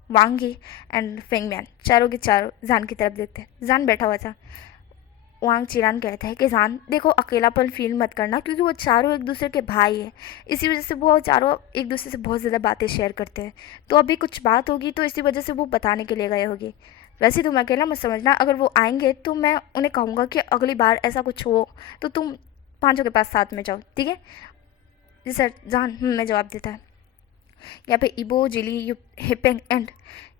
वांगी एंड फेंगम्यान चारों के चारों जान की तरफ देखते हैं। जान बैठा हुआ था। वांग चिरान कहता है कि जान देखो अकेलापन फील मत करना, क्योंकि वो चारों एक दूसरे के भाई है, इसी वजह से वो चारों एक दूसरे से बहुत ज़्यादा बातें शेयर करते हैं। तो अभी कुछ बात होगी तो इसी वजह से वो बताने के लिए गए होगी। वैसे तुम अकेला मत समझना, अगर वो आएंगे तो मैं उन्हें कहूँगा कि अगली बार ऐसा कुछ हो तो तुम पाँचों के पास साथ में जाओ, ठीक है। जी सर जान मैं जवाब देता है। यहाँ पे इबो जिली हेपेंग एंड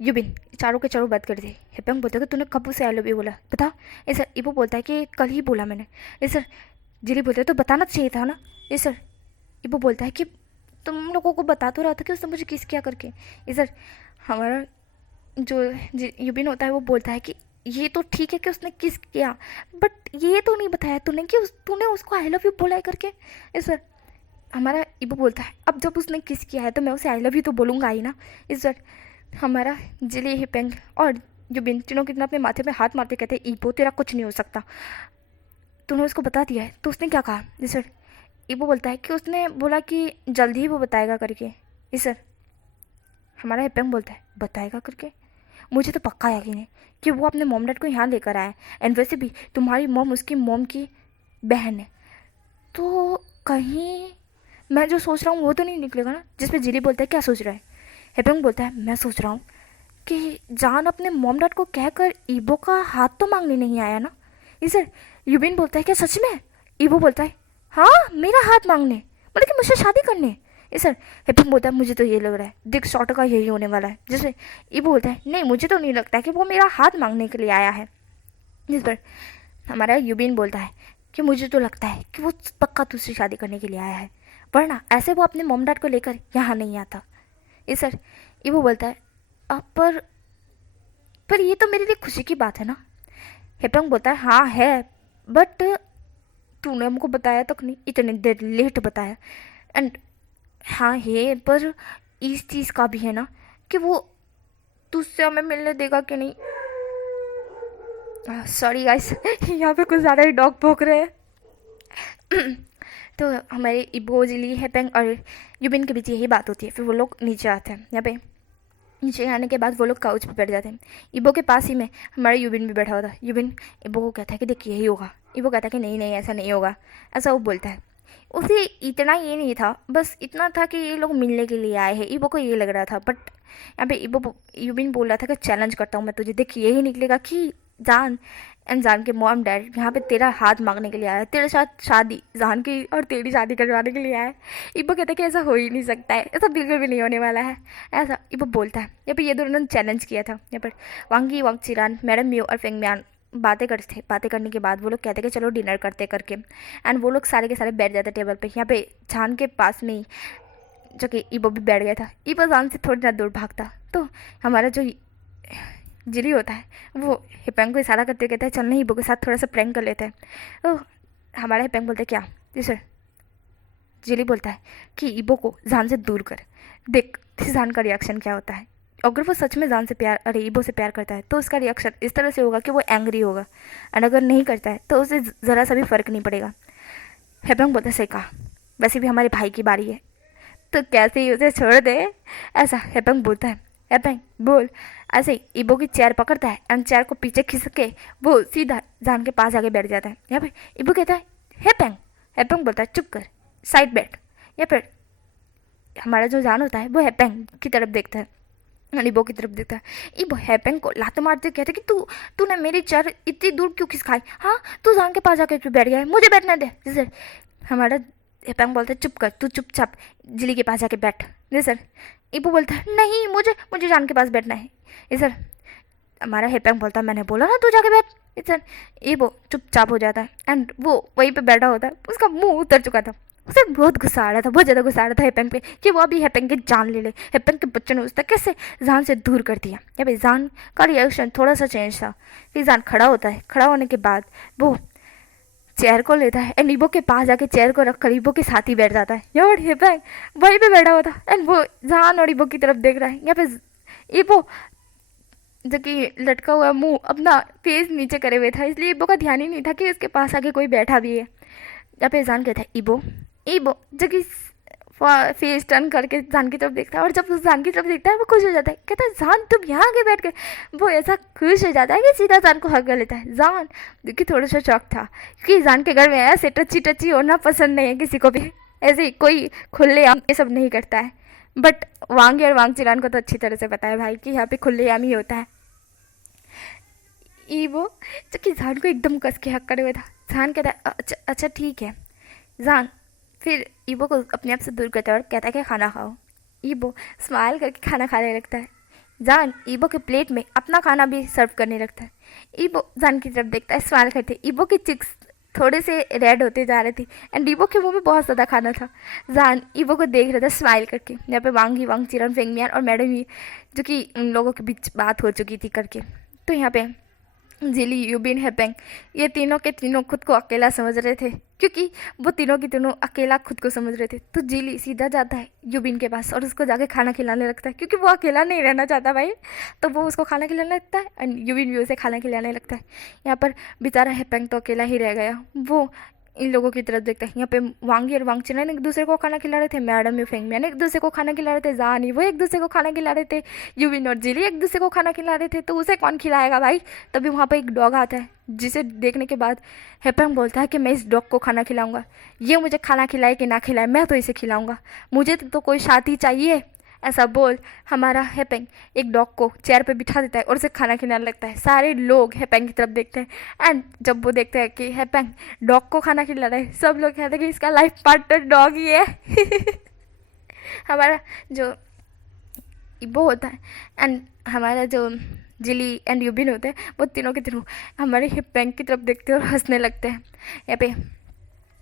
युबिन चारों के चारों बात कर थे। हेपेंग बोलता है कि तूने कब उसे आई लव यू बोला बता। ये सर इबो बोलता है कि कल ही बोला मैंने। ये सर जिली बोलता है तो बताना चाहिए था ना। ये सर इबो बोलता है कि तुम लोगों को बता तो रहा था कि उसने मुझे किस किया करके। ये सर हमारा जो युबिन होता है वो बोलता है कि ये तो ठीक है कि उसने किस किया, बट ये तो नहीं बताया तूने कि तूने उसको आई लव यू बोला है करके। ये सर हमारा इबो बोलता है अब जब उसने किस किया है तो मैं उसे आई लव यू तो बोलूँगा ही ना। इस बार हमारा जिली हिपेंग और युबिन तीनों कितना अपने माथे पे हाथ मारते कहते हैं इबो तेरा कुछ नहीं हो सकता, तूने उसको बता दिया है। तो उसने क्या कहा। जी सर इबो बोलता है कि उसने बोला कि जल्दी ही वो बताएगा करके। जी सर हमारा हेपेंग बोलता है बताएगा करके, मुझे तो पक्का यकीन है कि वो अपने मॉम डैड को यहाँ लेकर आया है। एंड वैसे भी तुम्हारी मॉम उसकी मॉम की बहन है, तो कहीं मैं जो सोच रहा हूँ वो तो नहीं निकलेगा ना। जिस पे जिली बोलता है क्या सोच रहा है। हेपेंग बोलता है मैं सोच रहा हूँ कि जान अपने मॉम डैड को कहकर ईबो का हाथ तो मांगने नहीं आया ना। इसे यूबिन बोलता है क्या सच में। ईबो बोलता है हाँ मेरा हाथ मांगने, मतलब कि मुझसे शादी करने। ये सर हेपेंग बोलता है मुझे तो ये लग रहा है दिख शॉर्ट का यही होने वाला है। जैसे ईबो बोलता है नहीं मुझे तो नहीं लगता है कि वो मेरा हाथ मांगने के लिए आया है। जिस पर हमारा यूबिन बोलता है कि मुझे तो लगता है कि वो पक्का तुझसे शादी करने के लिए आया है, वरना ऐसे वो अपने मॉम डैड को लेकर यहाँ नहीं आता। ये सर ईबो बोलता है अब पर ये तो मेरे लिए खुशी की बात है ना। हेपेंग बोलता है हाँ है, बट तूने हमको बताया तक नहीं, इतने देर लेट बताया। एंड हाँ है, पर इस चीज़ का भी है ना कि वो तुझसे हमें मिलने देगा कि नहीं। सॉरी गाइस यहाँ पे कुछ ज़्यादा ही डॉग भौंक रहे हैं तो हमारे इबो जिली हेपेंग और यूबिन के बीच यही बात होती है। फिर वो लोग नीचे आते हैं। यहाँ पे नीचे आने के बाद वो लोग काउच पे बैठ जाते हैं। इबो के पास ही में हमारा यूबिन भी बैठा होता है। यूबिन इबो को कहता है कि देखिए यही होगा। इबो कहता है कि नहीं नहीं ऐसा नहीं होगा, ऐसा वो बोलता है। उसे इतना ये नहीं था, बस इतना था कि ये लोग मिलने के लिए आए हैं, इबो को ये लग रहा था। बट यहाँ पे यूबिन बोल रहा था कि चैलेंज करता हूँ मैं तुझे, देख यही निकलेगा कि जान एंड जान के मॉम डैड यहाँ पे तेरा हाथ मांगने के लिए आया है, तेरे साथ शादी जान की और तेरी शादी करवाने के लिए आया है। इबो कहता है कि ऐसा हो ही नहीं सकता है, ऐसा बिल्कुल भी नहीं होने वाला है, ऐसा इबो बोलता है। यहाँ पे ये दोनों ने चैलेंज किया था। यहाँ पर वांगी वांगचिरान मैडम म्यू और फेंगम्यान बातें करते थे। बातें करने के बाद वो लोग कहते कि चलो डिनर करते करके। एंड वो लोग सारे के सारे बैठ जाते टेबल पे। यहाँ पे जान के पास में ही जो कि ईबो भी बैठ गया था। ईबो जान से थोड़ी ना दूर भागता, तो हमारा जो जिली होता है वो हेपेंग को इशारा करते कहता है चल नहीं ईबो के साथ थोड़ा सा प्रैंक कर लेते हैं। तो हमारा हेपेंग बोलता है क्या। जी सर। जिली बोलता है कि ईबो को जान से दूर कर, देख जान का रिएक्शन क्या होता है। अगर वो सच में जान से प्यार अरे ईबो से प्यार करता है तो उसका रिएक्शन इस तरह से होगा कि वो एंग्री होगा, एंड अगर नहीं करता है तो उसे ज़रा सा भी फ़र्क नहीं पड़ेगा। हेपेंग बोलता है सही कहा, वैसे भी हमारे भाई की बारी है तो कैसे ही उसे छोड़ दे, ऐसा हेपेंग बोलता है। हेपेंग बोल। ऐसे ही ईबो की चेयर पकड़ता है एंड चेयर को पीछे खिसक के वो सीधा जान के पास आके बैठ जाता है। यहाँ पे ईबो कहता है हेपेंग। हेपेंग बोलता है चुप कर साइड बैठ। या फिर हमारा जो जान होता है वो हेपेंग की तरफ देखता है, ईबो की तरफ देखता है। ईबो हेपेंग को लात मारते कहते कि तूने मेरी चेयर इतनी दूर क्यों खिसकाई, हाँ तू जान के पास आके बैठ गया है, मुझे बैठने दे। जैसे हमारा हेपेंग बोलता है चुप कर, तू चुपचाप जिली के पास जाके बैठ। जी सर। ईबो बोलता है नहीं मुझे जान के पास बैठना है। ये सर हमारा हेपेंग बोलता है मैंने बोला ना तू जाके बैठ। ये सर ईबो चुपचाप हो जाता है एंड वो वहीं पे बैठा होता है। उसका मुंह उतर चुका था, उसे बहुत गुस्सा आ रहा था, बहुत ज़्यादा गुस्सा आ रहा था हेपेंग पे कि वो अभी हेपेंग की जान ले ले। हेपेंग के बच्चों ने उस तक कैसे जान से दूर कर दिया। या भाई जान का रिएक्शन थोड़ा सा चेंज था। फिर जान खड़ा होता है, खड़ा होने के बाद वो चेयर को लेता है एंड ईबो के पास जाके चेयर को रख कर ईबो के साथ ही बैठ जाता है। यार हेपेंग वहीं पे बैठा हुआ था एंड वो जान और ईबो की तरफ देख रहा है। यहाँ पे ईबो जो कि लटका हुआ मुंह अपना फेस नीचे करे हुए था, इसलिए ईबो का ध्यान ही नहीं था कि उसके पास आके कोई बैठा भी है। यहाँ पे जान कहता है ईबो जो कि फेस टर्न करके जान की तरफ देखता है, और जब उस जान की तरफ देखता है वो खुश हो जाता है, कहता है जान तुम यहाँ आके बैठ गए। वो ऐसा खुश हो जाता है कि सीधा जान को हक कर लेता है। जान जो कि थोड़ा सा शौक था क्योंकि जान के घर में ऐसे टची टची होना पसंद नहीं है किसी को भी, ऐसे ही कोई खुलेआम ये सब नहीं करता है। बट वांगी और वांगचिरान को तो अच्छी तरह से पता है भाई कि यहाँ पे खुलेआम ही होता है। ईबो जो कि जान को एकदम कस के हक करे हुए था। जान कहता है अच्छा ठीक है। जान फिर ईबो को अपने आप से दूर करता है और कहता है कि खाना खाओ। ईबो स्माइल करके खाना खाने लगता है। जान ईबो के प्लेट में अपना खाना भी सर्व करने लगता है। ईबो जान की तरफ देखता है, स्माइल करते। ईबो की चिक्स थोड़े से रेड होते जा रहे थे एंड ईबो के मुंह में बहुत ज़्यादा खाना था। जान ईबो को देख रहा था स्माइल करके। यहाँ पे वांगी वांगचिरान फेंगमियान और मैडम ही जो कि उन लोगों के बीच बात हो चुकी थी करके। तो यहाँ पे जिली यूबिन हेपेंग ये तीनों के तीनों खुद को अकेला समझ रहे थे क्योंकि वो तीनों की तीनों अकेला खुद को समझ रहे थे। तो जिली सीधा जाता है यूबिन के पास और उसको जाके खाना खिलाने लगता है क्योंकि वो अकेला नहीं रहना चाहता भाई। तो वो उसको खाना खिलाने लगता है एंड यूबिन भी उसे खाना खिलाने लगता है। यहाँ पर बेचारा हेपेंग तो अकेला ही रह गया। वो इन लोगों की तरफ देखता है। यहाँ पे वांगी और वांगचुनैन एक दूसरे को खाना खिला रहे थे, मैडम और फेंगमियान एक दूसरे को खाना खिला रहे थे, जानी वो एक दूसरे को खाना खिला रहे थे, यूविन और जिली एक दूसरे को खाना खिला रहे थे। तो उसे कौन खिलाएगा भाई? तभी वहाँ पे एक डॉग आता है, जिसे देखने के बाद हेपेंग बोलता है कि मैं इस डॉग को खाना खिलाऊंगा, ये मुझे खाना खिलाए कि ना खिलाए, मैं तो इसे खिलाऊंगा, मुझे तो कोई साथी चाहिए। ऐसा बोल हमारा हेपेंग एक डॉग को चेयर पे बिठा देता है और उसे खाना खिलाने लगता है। सारे लोग हेपेंग की तरफ देखते हैं एंड जब वो देखते हैं कि हेपेंग डॉग को खाना खिला रहा है, सब लोग कहते हैं कि इसका लाइफ पार्टनर डॉग ही है। हमारा जो इबो होता है एंड हमारा जो जिली एंड यूबिन होते हैं, वो तीनों के तीनों हमारे हेपेंग की तरफ देखते हैं और हंसने लगते हैं।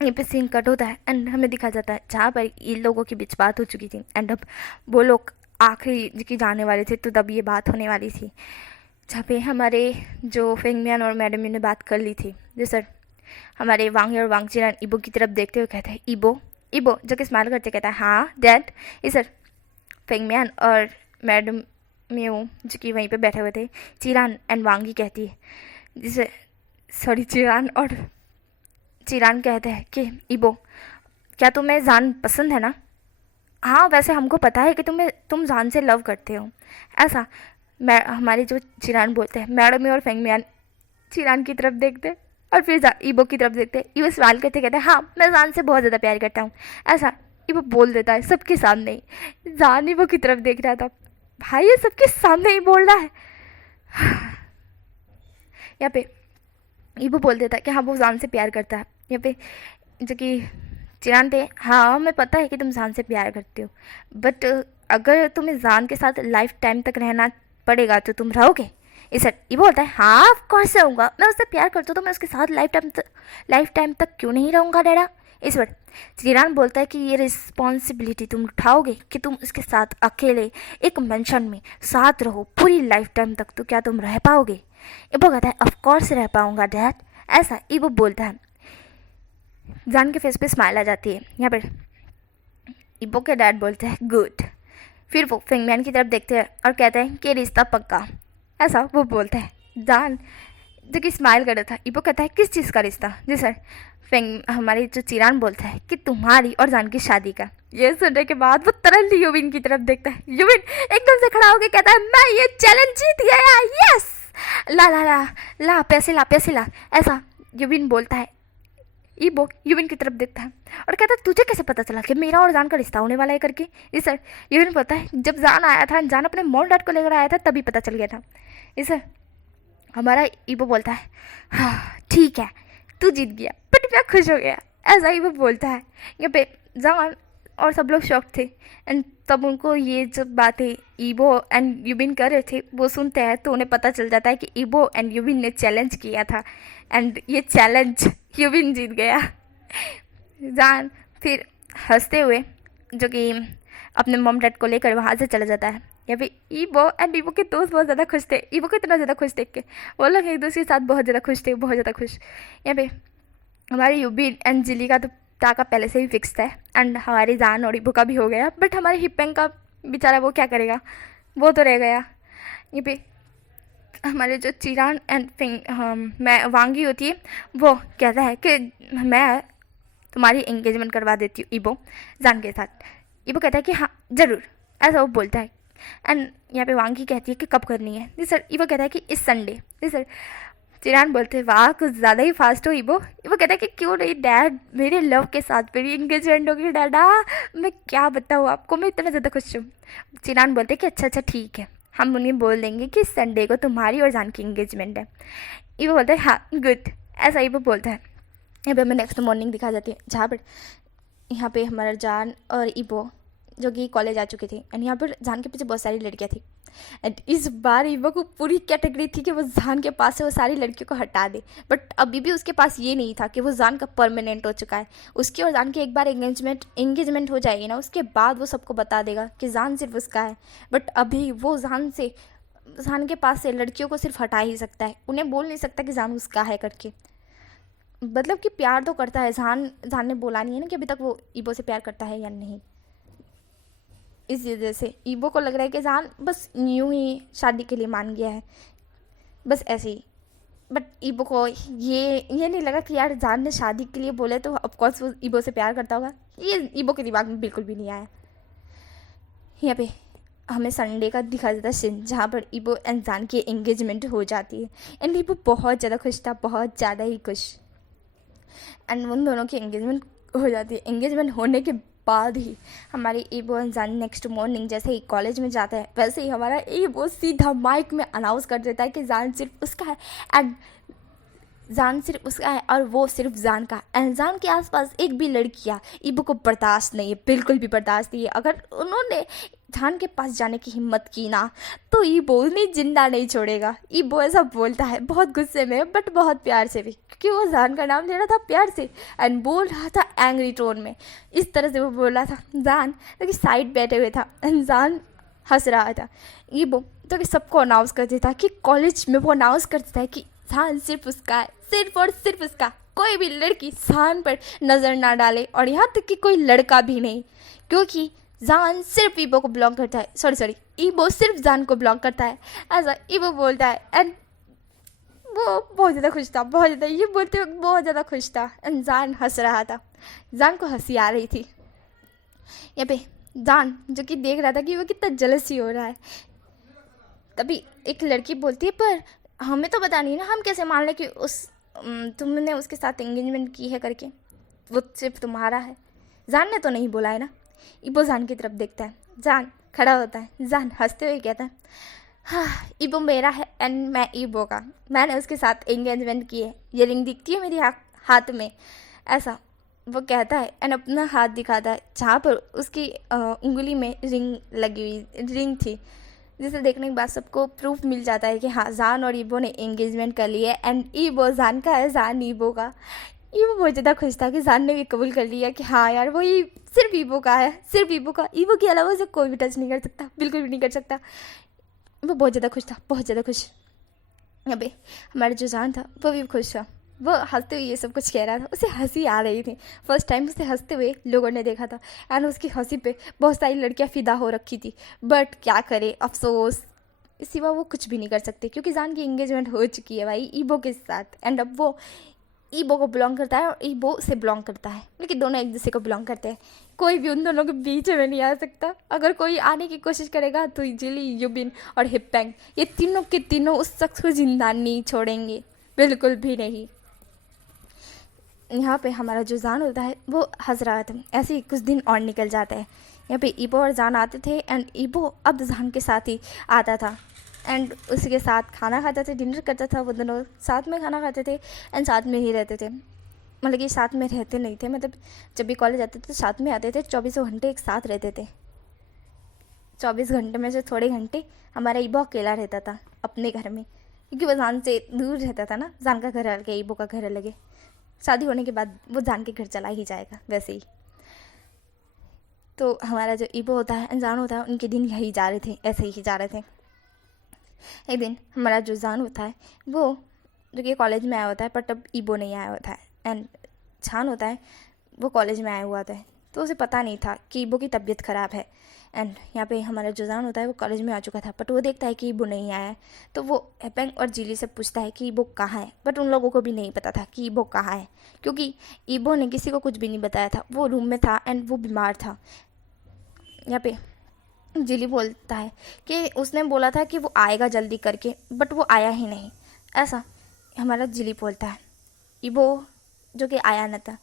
यहाँ पे सीन कट होता है एंड हमें दिखा जाता है जहाँ पर इन लोगों के बीच बात हो चुकी थी एंड अब वो लोग आखिरी की जाने वाले थे, तो तब ये बात होने वाली थी, जहाँ पे हमारे जो फेंगमियान और मैडम ने बात कर ली थी। जी सर। हमारे वांग और वांगचुनैन इबो की तरफ देखते हुए कहते हैं इबो इबो, जो कि स्माइल करते कहता है हाँ डैड। ये सर। फेंगमियान और मैडम म्यू जो कि वहीं पे बैठे हुए थे, चिरान एंड वांगी कहती है, जिसे सॉरी चिरान कहते हैं कि इबो क्या तुम्हें जान पसंद है ना? हाँ वैसे हमको पता है कि तुम जान से लव करते हो। ऐसा मैं हमारे जो चिरान बोलते हैं, मैडम और फेंगमियान चिरान की तरफ देखते और फिर इबो की तरफ देखते। इबो सवाल करते कहते हैं हाँ मैं जान से बहुत ज़्यादा प्यार करता हूँ। ऐसा इबो बोल देता है सबके सामने ही। जान इबो की तरफ देख रहा था, भाई ये सबके सामने ही बोल रहा है। यहाँ पे इबो बोल देता है कि हाँ वो जान से प्यार करता है। यहाँ पे जो कि चिरान थे, हाँ मैं पता है कि तुम जान से प्यार करते हो, बट अगर तुम्हें जान के साथ लाइफ टाइम तक रहना पड़ेगा तो तुम रहोगे? इस ये बोलता है हाँ ऑफ कोर्स रहूँगा, मैं उससे प्यार करता हूँ तो मैं उसके साथ लाइफ टाइम तक क्यों नहीं रहूँगा डैडा। इस बार चिरान बोलता है कि ये रिस्पॉन्सिबिलिटी तुम उठाओगे कि तुम उसके साथ अकेले एक मेंशन में साथ रहो पूरी लाइफ टाइम तक, तो क्या तुम रह पाओगे? इबो कहता है ऑफ कोर्स रह पाऊँगा डैड। ऐसा इबो बोलता है। जान के फेस पे स्माइल आ जाती है। यहाँ पर इबो के डैड बोलते हैं गुड। फिर वो फेंगमियान की तरफ देखते हैं और कहते हैं कि रिश्ता पक्का। ऐसा वो बोलता है। जान जो कि स्माइल कर रहा था, इबो कहता है किस चीज़ का रिश्ता? जी सर। हमारी जो चिरान बोलता है कि तुम्हारी और जान की शादी का। ये सुनने के बाद वो तुरंत यूविन की तरफ देखता है। यूविन एकदम से खड़ा होकर कहता है मैं ये चैलेंज जीत गया, यस। ला ला ला ला पैसे ला पैसे ला। ऐसा यूविन बोलता है। इबो यूविन की तरफ देखता है और कहता है तुझे कैसे पता चला कि मेरा और जान का रिश्ता होने वाला है करके? जी सर। यूविन पता है जब जान आया था, जान अपने मॉम डैड को लेकर आया था, तभी पता चल गया था। जी सर। हमारा इबो बोलता है हाँ ठीक है तू जीत गया, बट मैं खुश हो गया। ऐसा इबो बोलता है। यहाँ पे जान और सब लोग शॉक थे एंड तब उनको ये जब बातें इबो एंड यूबिन कर रहे थे वो सुनते हैं, तो उन्हें पता चल जाता है कि इबो एंड यूबिन ने चैलेंज किया था एंड ये चैलेंज यूबिन जीत गया। जान फिर हंसते हुए जो कि अपने मॉम डैड को लेकर वहाँ से चला जाता है। या फिर इबो एंड इबो के दोस्त बहुत ज़्यादा खुश थे, इबो को इतना ज़्यादा खुश देख के, वो लोग एक दूसरे के साथ बहुत ज़्यादा खुश थे, बहुत ज़्यादा खुश। यहाँ पे हमारे यूबिन एंड जिली का तो टाका पहले से ही फिक्स था एंड हमारी जान और इबो का भी हो गया, बट हमारे हिपेंग का बेचारा वो क्या करेगा, वो तो रह गया। ये पे हमारे जो चिरान एंड मैं वांगी होती है, वो कहता है कि मैं तुम्हारी एंगेजमेंट करवा देती हूँ इबो जान के साथ। इबो कहता है कि हाँ ज़रूर, ऐसा वो बोलता है। एंड यहाँ पे वांगी कहती है कि कब करनी है? जी सर। इबो कहता है कि इस संडे। जी सर। चिरान बोलते हैं वाह कुछ ज़्यादा ही फास्ट हो इबो। इबो कहता है कि क्यों नहीं डैड, मेरे लव के साथ मेरी एंगेजमेंट होगी डैडा, मैं क्या बताऊँ आपको, मैं इतना ज़्यादा खुश हूँ। चिरान बोलते हैं कि अच्छा अच्छा ठीक है, हम उन्हें बोल देंगे कि संडे को तुम्हारी और जान की एंगेजमेंट है। इबो बोलता है हाँ गुड, ऐसा इबो बोलता है। यहाँ पे हमें नेक्स्ट मॉर्निंग दिखा जाती है, जहाँ पर यहाँ पे हमारा जान और इबो जो कि कॉलेज आ चुके थे एंड यहाँ पर जान के पीछे बहुत सारी लड़कियाँ थी एंड इस बार इबो को पूरी कैटेगरी थी कि वो जान के पास से वो सारी लड़कियों को हटा दे, बट अभी भी उसके पास ये नहीं था कि वो जान का परमानेंट हो चुका है। उसकी और जान की एक बार एंगेजमेंट हो जाएगी ना, उसके बाद वो सबको बता देगा कि जान सिर्फ उसका है, बट अभी वो जान के पास से लड़कियों को सिर्फ हटा ही सकता है, उन्हें बोल नहीं सकता कि जान उसका है करके। मतलब कि प्यार तो करता है, जान ने बोला नहीं है ना कि अभी तक वो इबो से प्यार करता है या नहीं। इस वजह से इबो को लग रहा है कि जान बस यूं ही शादी के लिए मान गया है, बस ऐसे ही। बट ईबो को ये नहीं लगा कि यार जान ने शादी के लिए बोले तो ऑफकोर्स वो ईबो से प्यार करता होगा। ये ईबो के दिमाग में बिल्कुल भी नहीं आया। यहाँ पे हमें संडे का दिखा देता सीन जहाँ पर ईबो एंड जान की एंगेजमेंट हो जाती है एंड ईबो बहुत ज़्यादा खुश था, बहुत ज़्यादा ही खुश। एंड उन दोनों की एंगेजमेंट हो जाती है। एंगेजमेंट होने के बाद ही हमारी ईबो एंड जान नेक्स्ट मॉर्निंग जैसे ही कॉलेज में जाता है वैसे ही हमारा ईबो सीधा माइक में अनाउंस कर देता है कि जान सिर्फ उसका है एंड जान सिर्फ उसका है और वो सिर्फ जान का। एंड जान के आसपास एक भी लड़कियाँ ईबो को बर्दाश्त नहीं है, बिल्कुल भी बर्दाश्त नहीं है। अगर उन्होंने जान के पास जाने की हिम्मत की ना तो ईबो उन्हें जिंदा नहीं छोड़ेगा। ईबो ऐसा बोलता है बहुत गुस्से में बट बहुत प्यार से भी, क्योंकि वो जान का नाम ले रहा था प्यार से एंड बोल रहा था एंग्री टोन में। इस तरह से वो बोल रहा था। जान तो कि साइड बैठे हुए था एंड जान हंस रहा था। ईबो तो कि सबको अनाउंस कर देता कि कॉलेज में वो अनाउंस कर देता है कि जान सिर्फ उसका है, सिर्फ और सिर्फ उसका। कोई भी लड़की जान पर नज़र ना डाले और यहाँ तक कि कोई लड़का भी नहीं, क्योंकि जान सिर्फ ईबो को बिलोंग करता है। सॉरी ईबो सिर्फ जान को बिलोंग करता है, ऐसा ईबो बोलता है। एंड वो बहुत ज़्यादा खुश था, बहुत ज़्यादा, ये बोलते वक्त बहुत ज़्यादा खुश था। एंड जान हंस रहा था, जान को हंसी आ रही थी। यहाँ पे जान जो कि देख रहा था कि वो कितना जलसी हो रहा है। तभी एक लड़की बोलती है पर हमें तो पता नहीं ना, हम कैसे मान लें कि तुमने उसके साथ एंगेजमेंट की है करके, वो सिर्फ तुम्हारा है। जान ने तो नहीं बोला है ना। ईबो जान की तरफ देखता है, जान खड़ा होता है, जान हंसते हुए कहता है हाँ ईबो मेरा है एंड मैं ईबो का, मैंने उसके साथ एंगेजमेंट की है, ये रिंग दिखती है मेरे हाथ में, ऐसा वो कहता है। एंड अपना हाथ दिखाता है जहाँ पर उसकी उंगली में रिंग लगी हुई रिंग थी, जिसे देखने के बाद सबको प्रूफ मिल जाता है कि हाँ जान और ईबो ने एंगेजमेंट कर ली है एंड ईबो जान का है, जान ईबो का। ईबो बहुत ज़्यादा खुश था कि जान ने भी कबूल कर लिया कि हाँ यार वो ही सिर्फ ईबो का है, सिर्फ ईबो का, ईबो के अलावा उसे कोई भी टच नहीं कर सकता, बिल्कुल भी नहीं कर सकता। वो बहुत ज़्यादा खुश था, बहुत ज़्यादा खुश। यहाँ पे हमारा जो जान था वो भी खुश था, वो हंसते हुए ये सब कुछ कह रहा था, उसे हंसी आ रही थी। फर्स्ट टाइम उसे हंसते हुए लोगों ने देखा था एंड उसकी हंसी पे बहुत सारी लड़कियां फिदा हो रखी थी। बट क्या करे, अफसोस इस सिवा वो कुछ भी नहीं कर सकते, क्योंकि जान की एंगेजमेंट हो चुकी है भाई ईबो के साथ। एंड अब वो ईबो को बिलोंग करता है और ईबो से बिलोंग करता है, लेकिन दोनों एक दूसरे को बिलोंग करते हैं। कोई भी उन दोनों के बीच में नहीं आ सकता। अगर कोई आने की कोशिश करेगा तो जिली, युबिन और हिप्पैंग, ये तीनों के तीनों उस शख्स को जिंदा नहीं छोड़ेंगे, बिल्कुल भी नहीं। यहाँ पे हमारा जो जान होता है वो हंस रहा था। ऐसे ही कुछ दिन और निकल जाता है। यहाँ पे ईबो और जान आते थे एंड ईबो अब जान के साथ ही आता था एंड उसके साथ खाना खाता था, डिनर करता था, वो दोनों साथ में खाना खाते थे एंड साथ में ही रहते थे। मतलब कि साथ में रहते नहीं थे, मतलब जब भी कॉलेज आते थे साथ में आते थे, 24 घंटे एक साथ रहते थे। 24 घंटे में से थोड़े घंटे हमारा ईबो अकेला रहता था अपने घर में, क्योंकि वो जान से दूर रहता था ना। जान का घर अलग है, ईबो का घर अलग है। शादी होने के बाद वो जान के घर चला ही जाएगा वैसे ही। तो हमारा जो ईबो होता है, जान होता है, उनके दिन यही जा रहे थे, ऐसे ही जा रहे थे। एक दिन हमारा जो जान होता है वो जो कि कॉलेज में आया होता है, पर तब ईबो नहीं आया होता है एंड जान होता है वो कॉलेज में आया हुआ था, तो उसे पता नहीं था कि ईबो की तबीयत ख़राब है। एंड यहाँ पे हमारा जो जान होता है वो कॉलेज में आ चुका था, बट वो देखता है कि ईबो नहीं आया है, तो वो हिप्पैंग और जिली से पूछता है कि ईबो कहाँ है। बट उन लोगों को भी नहीं पता था कि ईबो कहाँ है, क्योंकि ईबो ने किसी को कुछ भी नहीं बताया था। वो रूम में था एंड वो बीमार था। यहाँ पे जिली बोलता है कि उसने बोला था कि वो आएगा जल्दी करके, बट वो आया ही नहीं, ऐसा हमारा जिली बोलता है। ईबो जो कि आया न था,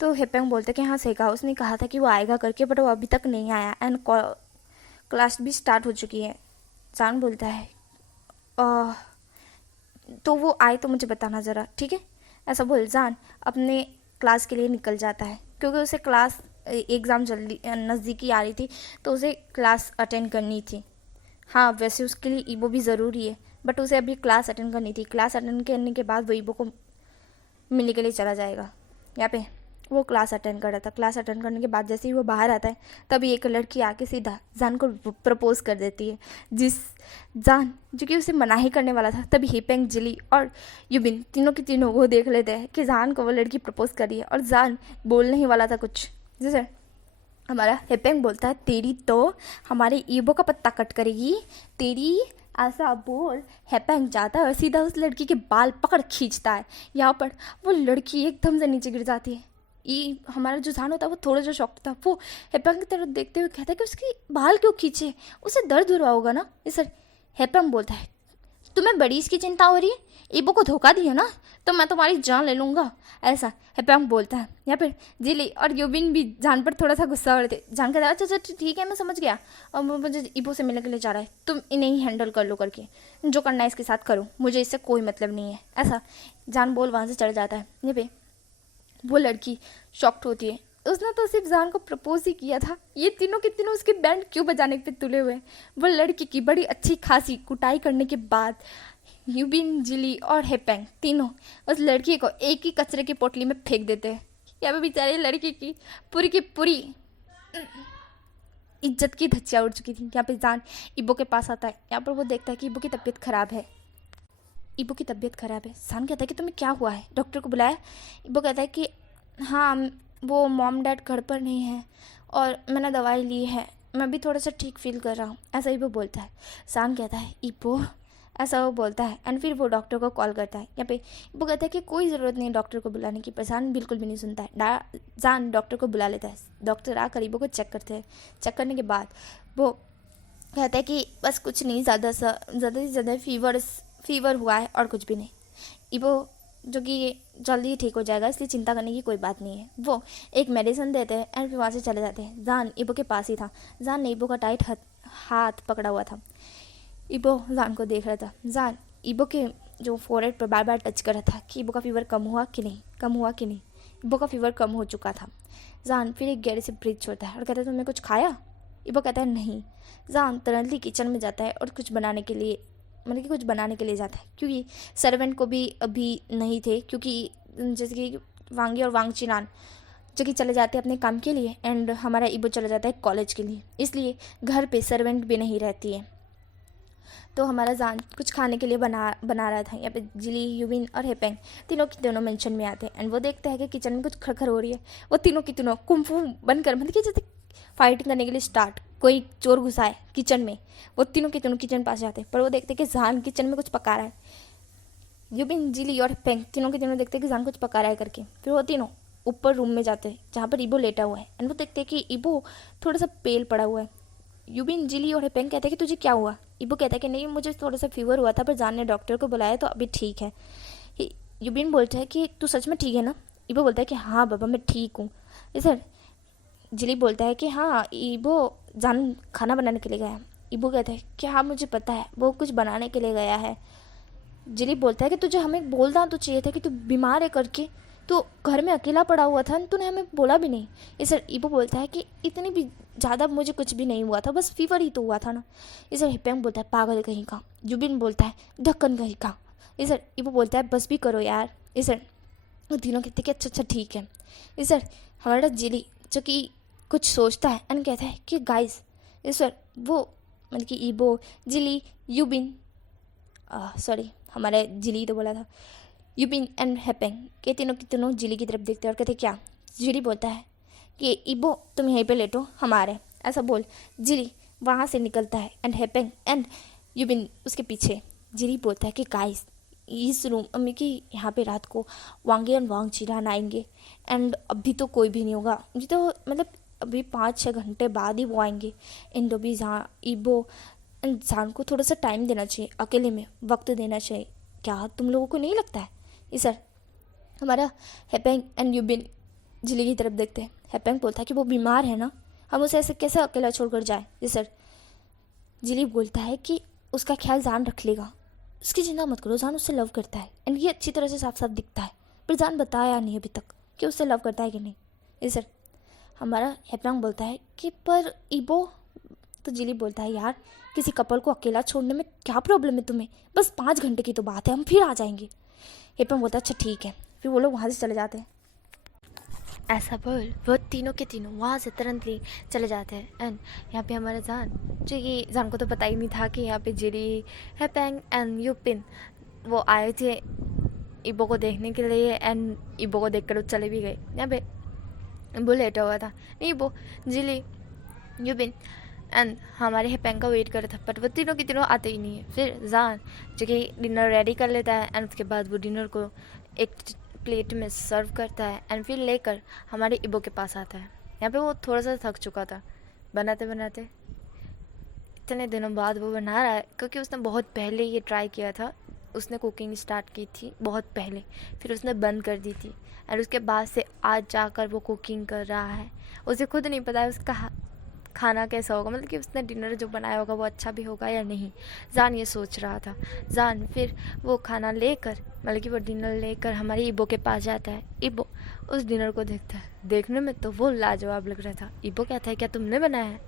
तो हिप्पैंग बोलते कि हाँ सही कहा, उसने कहा था कि वो आएगा करके, बट वो अभी तक नहीं आया एंड क्लास भी स्टार्ट हो चुकी है। जान बोलता है तो वो आए तो मुझे बताना ज़रा, ठीक है, ऐसा बोल जान अपने क्लास के लिए निकल जाता है, क्योंकि उसे क्लास एग्ज़ाम जल्दी नज़दीकी आ रही थी, तो उसे क्लास अटेंड करनी थी। हाँ वैसे उसके लिए ईबो भी ज़रूरी है, बट उसे अभी क्लास अटेंड करनी थी। क्लास अटेंड करने के बाद वो ईबो को मिलने के लिए चला जाएगा। यहाँ पे वो क्लास अटेंड कर रहा था। क्लास अटेंड करने के बाद जैसे ही वो बाहर आता है, तभी एक लड़की आके सीधा जान को प्रपोज कर देती है, जिस जान जो कि उसे मना ही करने वाला था। तभी हिप्पैंग, जिली और युबिन तीनों के तीनों वो देख लेते हैं कि जान को वो लड़की प्रपोज कर रही है, और जान बोलने ही वाला था कुछ, जैसे हमारा हिप्पैंग बोलता है तेरी तो हमारे ईबो का पत्ता कट करेगी, तेरी ऐसा बोल हैपेंग जाता है और सीधा उस लड़की के बाल पकड़ खींचता है। यहाँ पर वो लड़की एकदम से नीचे गिर जाती है। ये हमारा जो जान होता है वो थोड़ा सा शॉक था। वो हैपेंग की तरफ देखते हुए कहता है कि उसकी बाल क्यों खींचे, उसे दर्द हो रहा होगा ना। इस हैपेंग बोलता है तुम्हें बड़ी इसकी चिंता हो रही है, ईबो को धोखा दिया ना तो मैं तुम्हारी जान ले लूँगा, ऐसा हैपेंग बोलता है। या फिर जिली और यूबिन भी जान पर थोड़ा सा गुस्सा हो रहे थे। जान कहता है अच्छा अच्छा ठीक है मैं समझ गया, अब मुझे ईबो से मिलने के लिए जा रहा है, तुम इन्हें ही हैंडल कर लो करके, जो करना है इसके साथ करो, मुझे इससे कोई मतलब नहीं है, ऐसा जान बोल वहाँ से चढ़ जाता है। ये पे वो लड़की शॉक्ड होती है, उसने तो सिर्फ जान को प्रपोज ही किया था, ये तीनों के तीनों उसकी बैंड क्यों बजाने पे तुले हुए। वो लड़की की बड़ी अच्छी खासी कुटाई करने के बाद यूबिन, जिली और हेपेंग तीनों उस लड़की को एक ही कचरे की पोटली में फेंक देते हैं। यहाँ पे बेचारी लड़की की पूरी इज्जत की धज्जियाँ उड़ चुकी थी। यहाँ पे जान इबो के पास आता है। यहाँ पर वो देखता है कि इबो की तबीयत खराब है। इबो की तबीयत खराब है। जान कहता है कि तुम्हें क्या हुआ है, डॉक्टर को बुलाया। इबो कहता है कि हाँ वो मॉम डैड घर पर नहीं है और मैंने दवाई ली है, मैं भी थोड़ा सा ठीक फील कर रहा हूँ, ऐसा इबो बोलता है। जान कहता है इबो, ऐसा वो बोलता है। एंड फिर वो डॉक्टर को कॉल करता है। यहाँ पे इबो कहता है कि कोई ज़रूरत नहीं है डॉक्टर को बुलाने की, पर जान बिल्कुल भी नहीं सुनता है। जान डॉक्टर को बुला लेता है। डॉक्टर आकर इबो को चेक करते हैं। चेक करने के बाद वो कहता है कि बस कुछ नहीं, ज़्यादा से ज़्यादा फीवर हुआ है और कुछ भी नहीं। इबो जो कि जल्दी ही ठीक हो जाएगा, इसलिए चिंता करने की कोई बात नहीं है। वो एक मेडिसिन देते हैं एंड फिर वहाँ से चले जाते हैं। जान इबो के पास ही था। जान ने इबो का टाइट हाथ पकड़ा हुआ था। इबो जान को देख रहा था। जान इबो के जो फोरहेड पर बार बार टच कर रहा था कि इबो का फीवर कम हुआ कि नहीं। इबो का फीवर कम हो चुका था। जान फिर एक गहरे से ब्रीथ छोड़ता है और कहता है तुमने कुछ खाया। इबो कहता है नहीं। जान तुरंत किचन में जाता है और कुछ बनाने के लिए जाता है, क्योंकि सर्वेंट को भी अभी नहीं थे, क्योंकि जैसे कि वांगी और वांगचिनान जो कि चले जाते हैं अपने काम के लिए एंड हमारा इबो चला जाता है कॉलेज के लिए, इसलिए घर पे सर्वेंट भी नहीं रहती है। तो हमारा जान कुछ खाने के लिए बना रहा था। यहाँ पे जिली, यूबिन और हेपेंग तीनों मेंशन में आते हैं एंड वो देखते हैं कि किचन में कुछ खड़खड़ हो रही है। वो तीनों की तीनों कुंफू बनकर मतलब कि जैसे फाइटिंग करने के लिए स्टार्ट, कोई चोर घुसा है किचन में, वो तीनों के तीनों किचन पास जाते हैं। पर वो देखते हैं कि जान किचन में कुछ पका रहा है। यूबिन, जिली और हेपेंग तीनों के तीनों देखते हैं कि जान कुछ पका रहा है करके। फिर वो तीनों ऊपर रूम में जाते हैं जहाँ पर इबो लेटा हुआ है एंड वो देखते हैं कि इबो थोड़ा सा पेल पड़ा हुआ है। यूबिन, जिली और हेपेंग कहते हैं कि तुझे क्या हुआ। इबो कहता है कि नहीं मुझे थोड़ा सा फीवर हुआ था, पर जान ने डॉक्टर को बुलाया तो अभी ठीक है। यूबिन बोलता है कि तू सच में ठीक है ना। इबो बोलता है कि हाँ बाबा मैं ठीक हूँ। सर जिली बोलता है कि हाँ इबो जान खाना बनाने के लिए गया है। इबो कहता है कि हाँ मुझे पता है वो कुछ बनाने के लिए गया है। जिली बोलता है कि तुझे हमें बोलना तो चाहिए था कि तू बीमार है करके, तो घर में अकेला पड़ा हुआ था, तूने हमें बोला भी नहीं। इस इबो बोलता है कि इतनी भी ज़्यादा मुझे कुछ भी नहीं हुआ था, बस फीवर ही तो हुआ था ना। इस हेपेंग बोलता है पागल कहीं का। जुबिन बोलता है ढक्कन कहीं का। इस इबो बोलता है बस भी करो यार। इस तीनों कहते कि अच्छा ठीक है। इस हमारा जिली जो कि कुछ सोचता है एंड कहता है कि गाइस इस वो मतलब कि इबो, जिली, यूबिन सॉरी हमारे जिली तो बोला था, यूबिन एंड हेपेंग के तीनों की तीनों जिली की तरफ देखते हैं और कहते क्या। जिली बोलता है कि इबो तुम यहीं पे लेटो हमारे, ऐसा बोल जिली वहाँ से निकलता है एंड हेपेंग एंड यूबिन उसके पीछे। जिली बोलता है कि गाइस इस रूम में कि यहाँ पे रात को वांगे और वांगचिनान आएंगे एंड अभी तो कोई भी नहीं होगा, मुझे तो मतलब अभी 5-6 घंटे बाद ही वो आएंगे। इन भी जहाँ इबो इंसान को थोड़ा सा टाइम देना चाहिए, अकेले में वक्त देना चाहिए, क्या तुम लोगों को नहीं लगता है। सर हमारा हेपेंग एंड यूबिन जिली की तरफ देखते हैं। हेपेंग बोलता है कि वो बीमार है ना, हम उसे ऐसे कैसे अकेला छोड़कर जाएं। जी सर। जिली बोलता है कि उसका ख्याल जान रख लेगा, उसकी चिंता मत करो, जान उससे लव करता है एंड ये अच्छी तरह से साफ साफ दिखता है, पर जान बताया नहीं अभी तक कि उससे लव करता है कि नहीं। जी सर। हमारा हेपेंग बोलता है कि पर इबो, तो जिली बोलता है यार किसी कपल को अकेला छोड़ने में क्या प्रॉब्लम है तुम्हें, बस 5 घंटे की तो बात है, हम फिर आ जाएंगे। हेपेंग बोलता है अच्छा ठीक है। फिर वो लोग वहाँ से चले जाते हैं। ऐसा बोल वो तीनों के तीनों वहाँ से तुरंत ही चले जाते हैं एंड यहाँ पे हमारा जान जो कि जान को तो पता ही नहीं था कि यहाँ पे जिली, हेपेंग एंड यूपिन वो आए थे इबो को देखने के लिए एंड इबो को देखकर वो चले भी गए। यहाँ पे वो लेटा हुआ था। नहीं वो जिली, यूबिन एंड हमारे हेपेंग का वेट कर रहा था, बट वो तीनों के तीनों आते ही नहीं है। फिर जान जो कि डिनर रेडी कर लेता है एंड उसके बाद वो डिनर को एक प्लेट में सर्व करता है एंड फिर लेकर हमारे इबो के पास आता है। यहाँ पे वो थोड़ा सा थक चुका था बनाते बनाते, इतने दिनों बाद वो बना रहा है क्योंकि उसने बहुत पहले ये ट्राई किया था। उसने कुकिंग स्टार्ट की थी बहुत पहले, फिर उसने बंद कर दी थी और उसके बाद से आज जाकर वो कुकिंग कर रहा है। उसे खुद नहीं पता है उसका खाना कैसा होगा, मतलब कि उसने डिनर जो बनाया होगा वो अच्छा भी होगा या नहीं। जान ये सोच रहा था। जान फिर वो खाना लेकर, मतलब कि वो डिनर लेकर हमारे इबो के पास जाता है। इबो उस डिनर को देखता है, देखने में तो वो लाजवाब लग रहा था। इबो कहता है क्या तुमने बनाया है?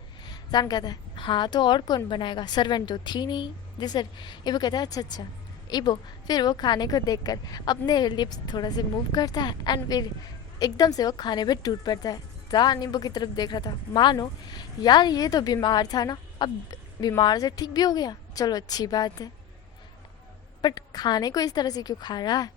जान कहता है हाँ तो और कौन बनाएगा, सर्वेंट तो थी नहीं। जी सर। इबो कहता है अच्छा अच्छा। इबो फिर वो खाने को देखकर अपने लिप्स थोड़ा से मूव करता है एंड फिर एकदम से वो खाने पे टूट पड़ता है। जान इबो की तरफ देख रहा था, मानो यार ये तो बीमार था ना, अब बीमार से ठीक भी हो गया, चलो अच्छी बात है, बट खाने को इस तरह से क्यों खा रहा है?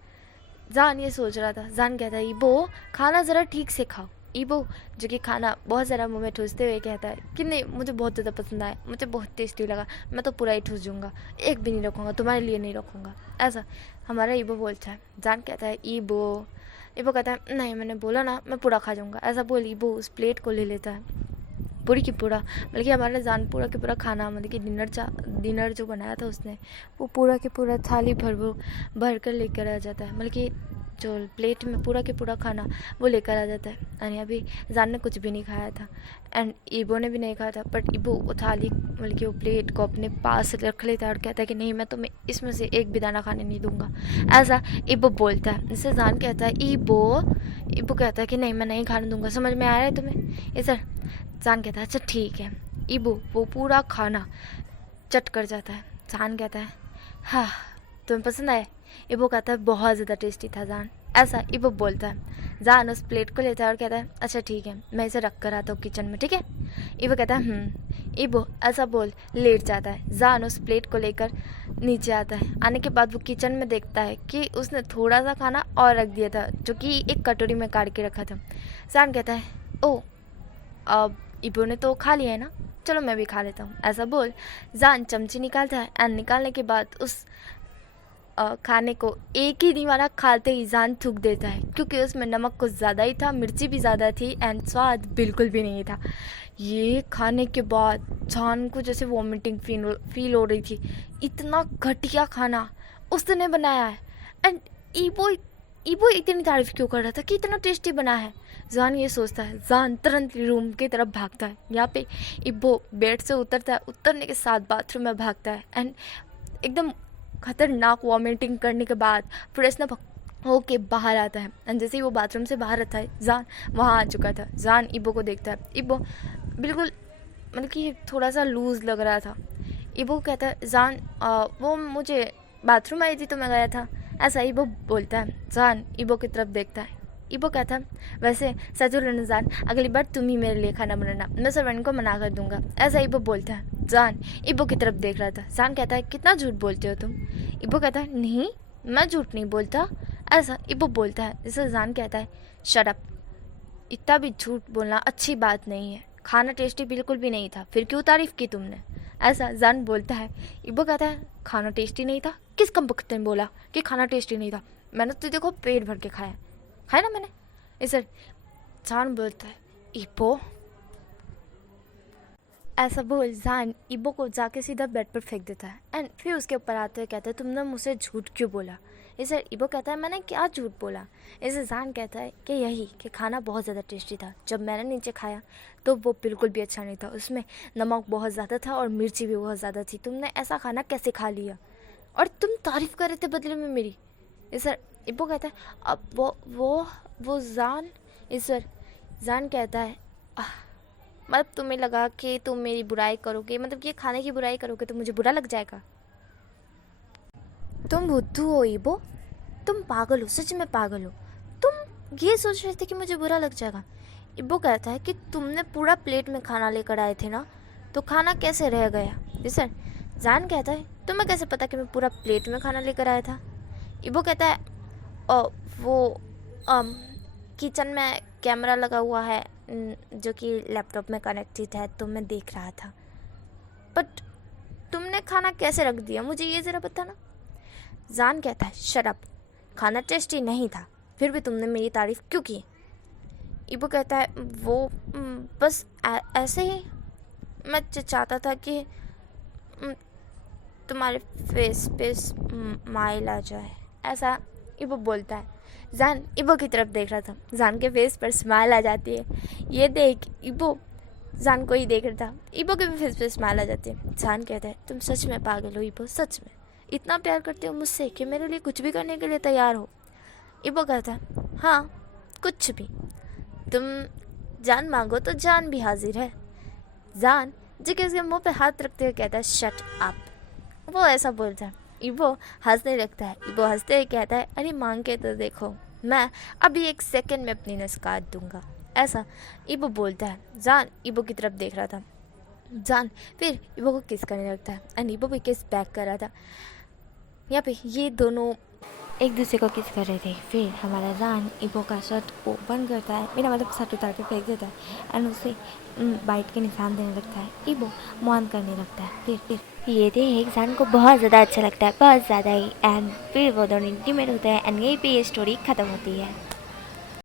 जान ये सोच रहा था। जान कहता है इबो खाना ज़रा ठीक से खाओ। इबो जो कि खाना बहुत ज़रा मुंह में ठूसते हुए कहता है कि नहीं मुझे बहुत ज़्यादा पसंद आया, मुझे बहुत टेस्टी लगा, मैं तो पूरा ही ठूस दूँगा, एक भी नहीं रखूँगा, तुम्हारे लिए नहीं रखूँगा, ऐसा हमारा इबो बोलता है। जान कहता है इबो कहता है नहीं मैंने बोला ना मैं पूरा खा जाऊँगा, ऐसा बोल इबो उस प्लेट को ले लेता है पूरी की पूरा, मतलब कि हमारा जान पूरा की पूरा खाना, मतलब कि डिनर जो बनाया था उसने वो पूरा के पूरा थाली भर कर लेकर आ जाता है, मतलब कि जो प्लेट में पूरा के पूरा खाना वो लेकर आ जाता है। और अभी जान ने कुछ भी नहीं खाया था एंड इबो ने भी नहीं खाया था, बट इबो वो थाली मतलब कि वो प्लेट को अपने पास रख लेता है और कहता है कि नहीं मैं तुम्हें इसमें से एक भी दाना खाने नहीं दूंगा, ऐसा इबो बोलता है। जिससे जान कहता है इबो कहता है कि नहीं मैं नहीं खाने दूंगा, समझ में आ रहा है तुम्हें? ये सर। जान कहता है अच्छा ठीक है। इबो वो पूरा खाना चट कर जाता है। जान कहता है हाँ तुम्हें पसंद आया? इबो कहता है बहुत ज़्यादा टेस्टी था जान, ऐसा इबो बोलता है। जान उस प्लेट को लेता है और कहता है अच्छा ठीक है मैं इसे रख कर आता हूँ किचन में, ठीक है? इबो कहता है इबो ऐसा बोल लेट जाता है। जान उस प्लेट को लेकर नीचे आता है। आने के बाद वो किचन में देखता है कि उसने थोड़ा सा खाना और रख दिया था जो कि एक कटोरी में काट के रखा था। जान कहता है ओ अब इबो ने तो खा लिया है ना, चलो मैं भी खा लेता हूँ, ऐसा बोल जान चमची निकालता है एंड निकालने के बाद उस खाने को एक ही निवाला खाते ही जान थूक देता है क्योंकि उसमें नमक कुछ ज़्यादा ही था, मिर्ची भी ज़्यादा थी एंड स्वाद बिल्कुल भी नहीं था। ये खाने के बाद जान को जैसे वॉमिटिंग फील हो रही थी, इतना घटिया खाना उसने बनाया है एंड इबो इतनी तारीफ क्यों कर रहा था कि इतना टेस्टी बना है। जान ये सोचता है। जान तुरंत रूम की तरफ भागता है। यहाँ पे इबो बेड से उतरता है, उतरने के साथ बाथरूम में भागता है एंड एकदम खतरनाक वॉमिटिंग करने के बाद फ्रेश ना होके बाहर आता है एंड जैसे ही वो बाथरूम से बाहर आता है जान वहाँ आ चुका था। जान इबो को देखता है। इबो बिल्कुल मतलब कि थोड़ा सा लूज़ लग रहा था। इबो कहता है जान वो मुझे बाथरूम आई थी तो मैं गया था, ऐसा इबो बोलता है। जान इबो की तरफ देखता है। इबो कहता है वैसे सचुल जान अगली बार तुम ही मेरे लिए खाना बनाना, मैं सर्वेंट को मना कर दूंगा, ऐसा इबो बोलता है। जान इबो की तरफ देख रहा था। जान कहता है कितना झूठ बोलते हो तुम? इबो कहता है नहीं मैं झूठ नहीं बोलता, ऐसा इबो बोलता है। जिससे जान कहता है शट अप, इतना भी झूठ बोलना अच्छी बात नहीं है, खाना टेस्टी बिल्कुल भी नहीं था, फिर क्यों तारीफ़ की तुमने, ऐसा जान बोलता है। इबो कहता है खाना टेस्टी नहीं था? किस कम वक्त ने बोला कि खाना टेस्टी नहीं था? मैंने तो देखो पेट भर के खाया ना मैंने, इसे जान बोलता है इबो, ऐसा बोल जान इबो को जाके सीधा बेड पर फेंक देता है एंड फिर उसके ऊपर आते हुए कहता है तुमने मुझसे झूठ क्यों बोला? इसे इबो कहता है मैंने क्या झूठ बोला? इसे जान कहता है कि यही कि खाना बहुत ज़्यादा टेस्टी था, जब मैंने नीचे खाया तो वो बिल्कुल भी अच्छा नहीं था, उसमें नमक बहुत ज़्यादा था और मिर्ची भी बहुत ज़्यादा थी, तुमने ऐसा खाना कैसे खा लिया? और तुम तारीफ़ कर रहे थे बदले में मेरी। इसे इबो कहता है अब वो जान। इसे जान कहता है मतलब तुम्हें लगा कि तुम मेरी बुराई करोगे, मतलब कि खाने की बुराई करोगे तो मुझे बुरा लग जाएगा? तुम बुद्धू हो इबो, तुम पागल हो, सच में पागल हो, तुम ये सोच रहे थे कि मुझे बुरा लग जाएगा? इबो कहता है कि तुमने पूरा प्लेट में खाना लेकर आए थे ना, तो खाना कैसे रह गया? जी सर। जान कहता है तुम्हें कैसे पता कि मैं पूरा प्लेट में खाना लेकर आया था? इबो कहता है वो किचन में कैमरा लगा हुआ है जो कि लैपटॉप में कनेक्टेड है तो मैं देख रहा था, बट तुमने खाना कैसे रख दिया, मुझे ये ज़रा बताना। जान कहता है शट अप, खाना टेस्टी नहीं था, फिर भी तुमने मेरी तारीफ़ क्यों की। इबो कहता है वो बस ऐसे ही मैं चाहता था कि तुम्हारे फेस पे स्माइल आ जाए, ऐसा इबो बोलता है। जान इबो की तरफ देख रहा था, जान के फेस पर स्माइल आ जाती है। ये देख इबो जान को ही देख रहा था, इबो के भी फेस पे स्माइल आ जाती है। जान कहता है तुम सच में पागल हो इबो, सच में इतना प्यार करते हो मुझसे कि मेरे लिए कुछ भी करने के लिए तैयार हो। इबो कहता है हाँ कुछ भी, तुम जान मांगो तो जान भी हाजिर है। जान जो कि उसके मुंह पे हाथ रखते हुए कहता है शट अप। वो ऐसा बोलता है, इबो हंसने लगता है। इबो हंसते हुए कहता है अरे मांग के तो देखो, मैं अभी 1 सेकंड में अपनी नस काट दूंगा, ऐसा इबो बोलता है। जान इबो की तरफ देख रहा था। जान फिर इबो को किस करने लगता है एंड इबो भी किस बैक कर रहा था। यहाँ पे ये दोनों एक दूसरे को किस कर रहे थे। फिर हमारा जान इबो का शर्ट ओपन करता है, मेरा मतलब शर्ट उतार के फेंक देता है एंड उसे बाइट के निशान देने लगता है। इबो मौन करने लगता है। फिर ये देख जान को बहुत ज़्यादा अच्छा लगता है, बहुत ज़्यादा ही। एंड फिर वो दोनों इंटीमेट होते हैं एंड यहीं पे ये स्टोरी ख़त्म होती है।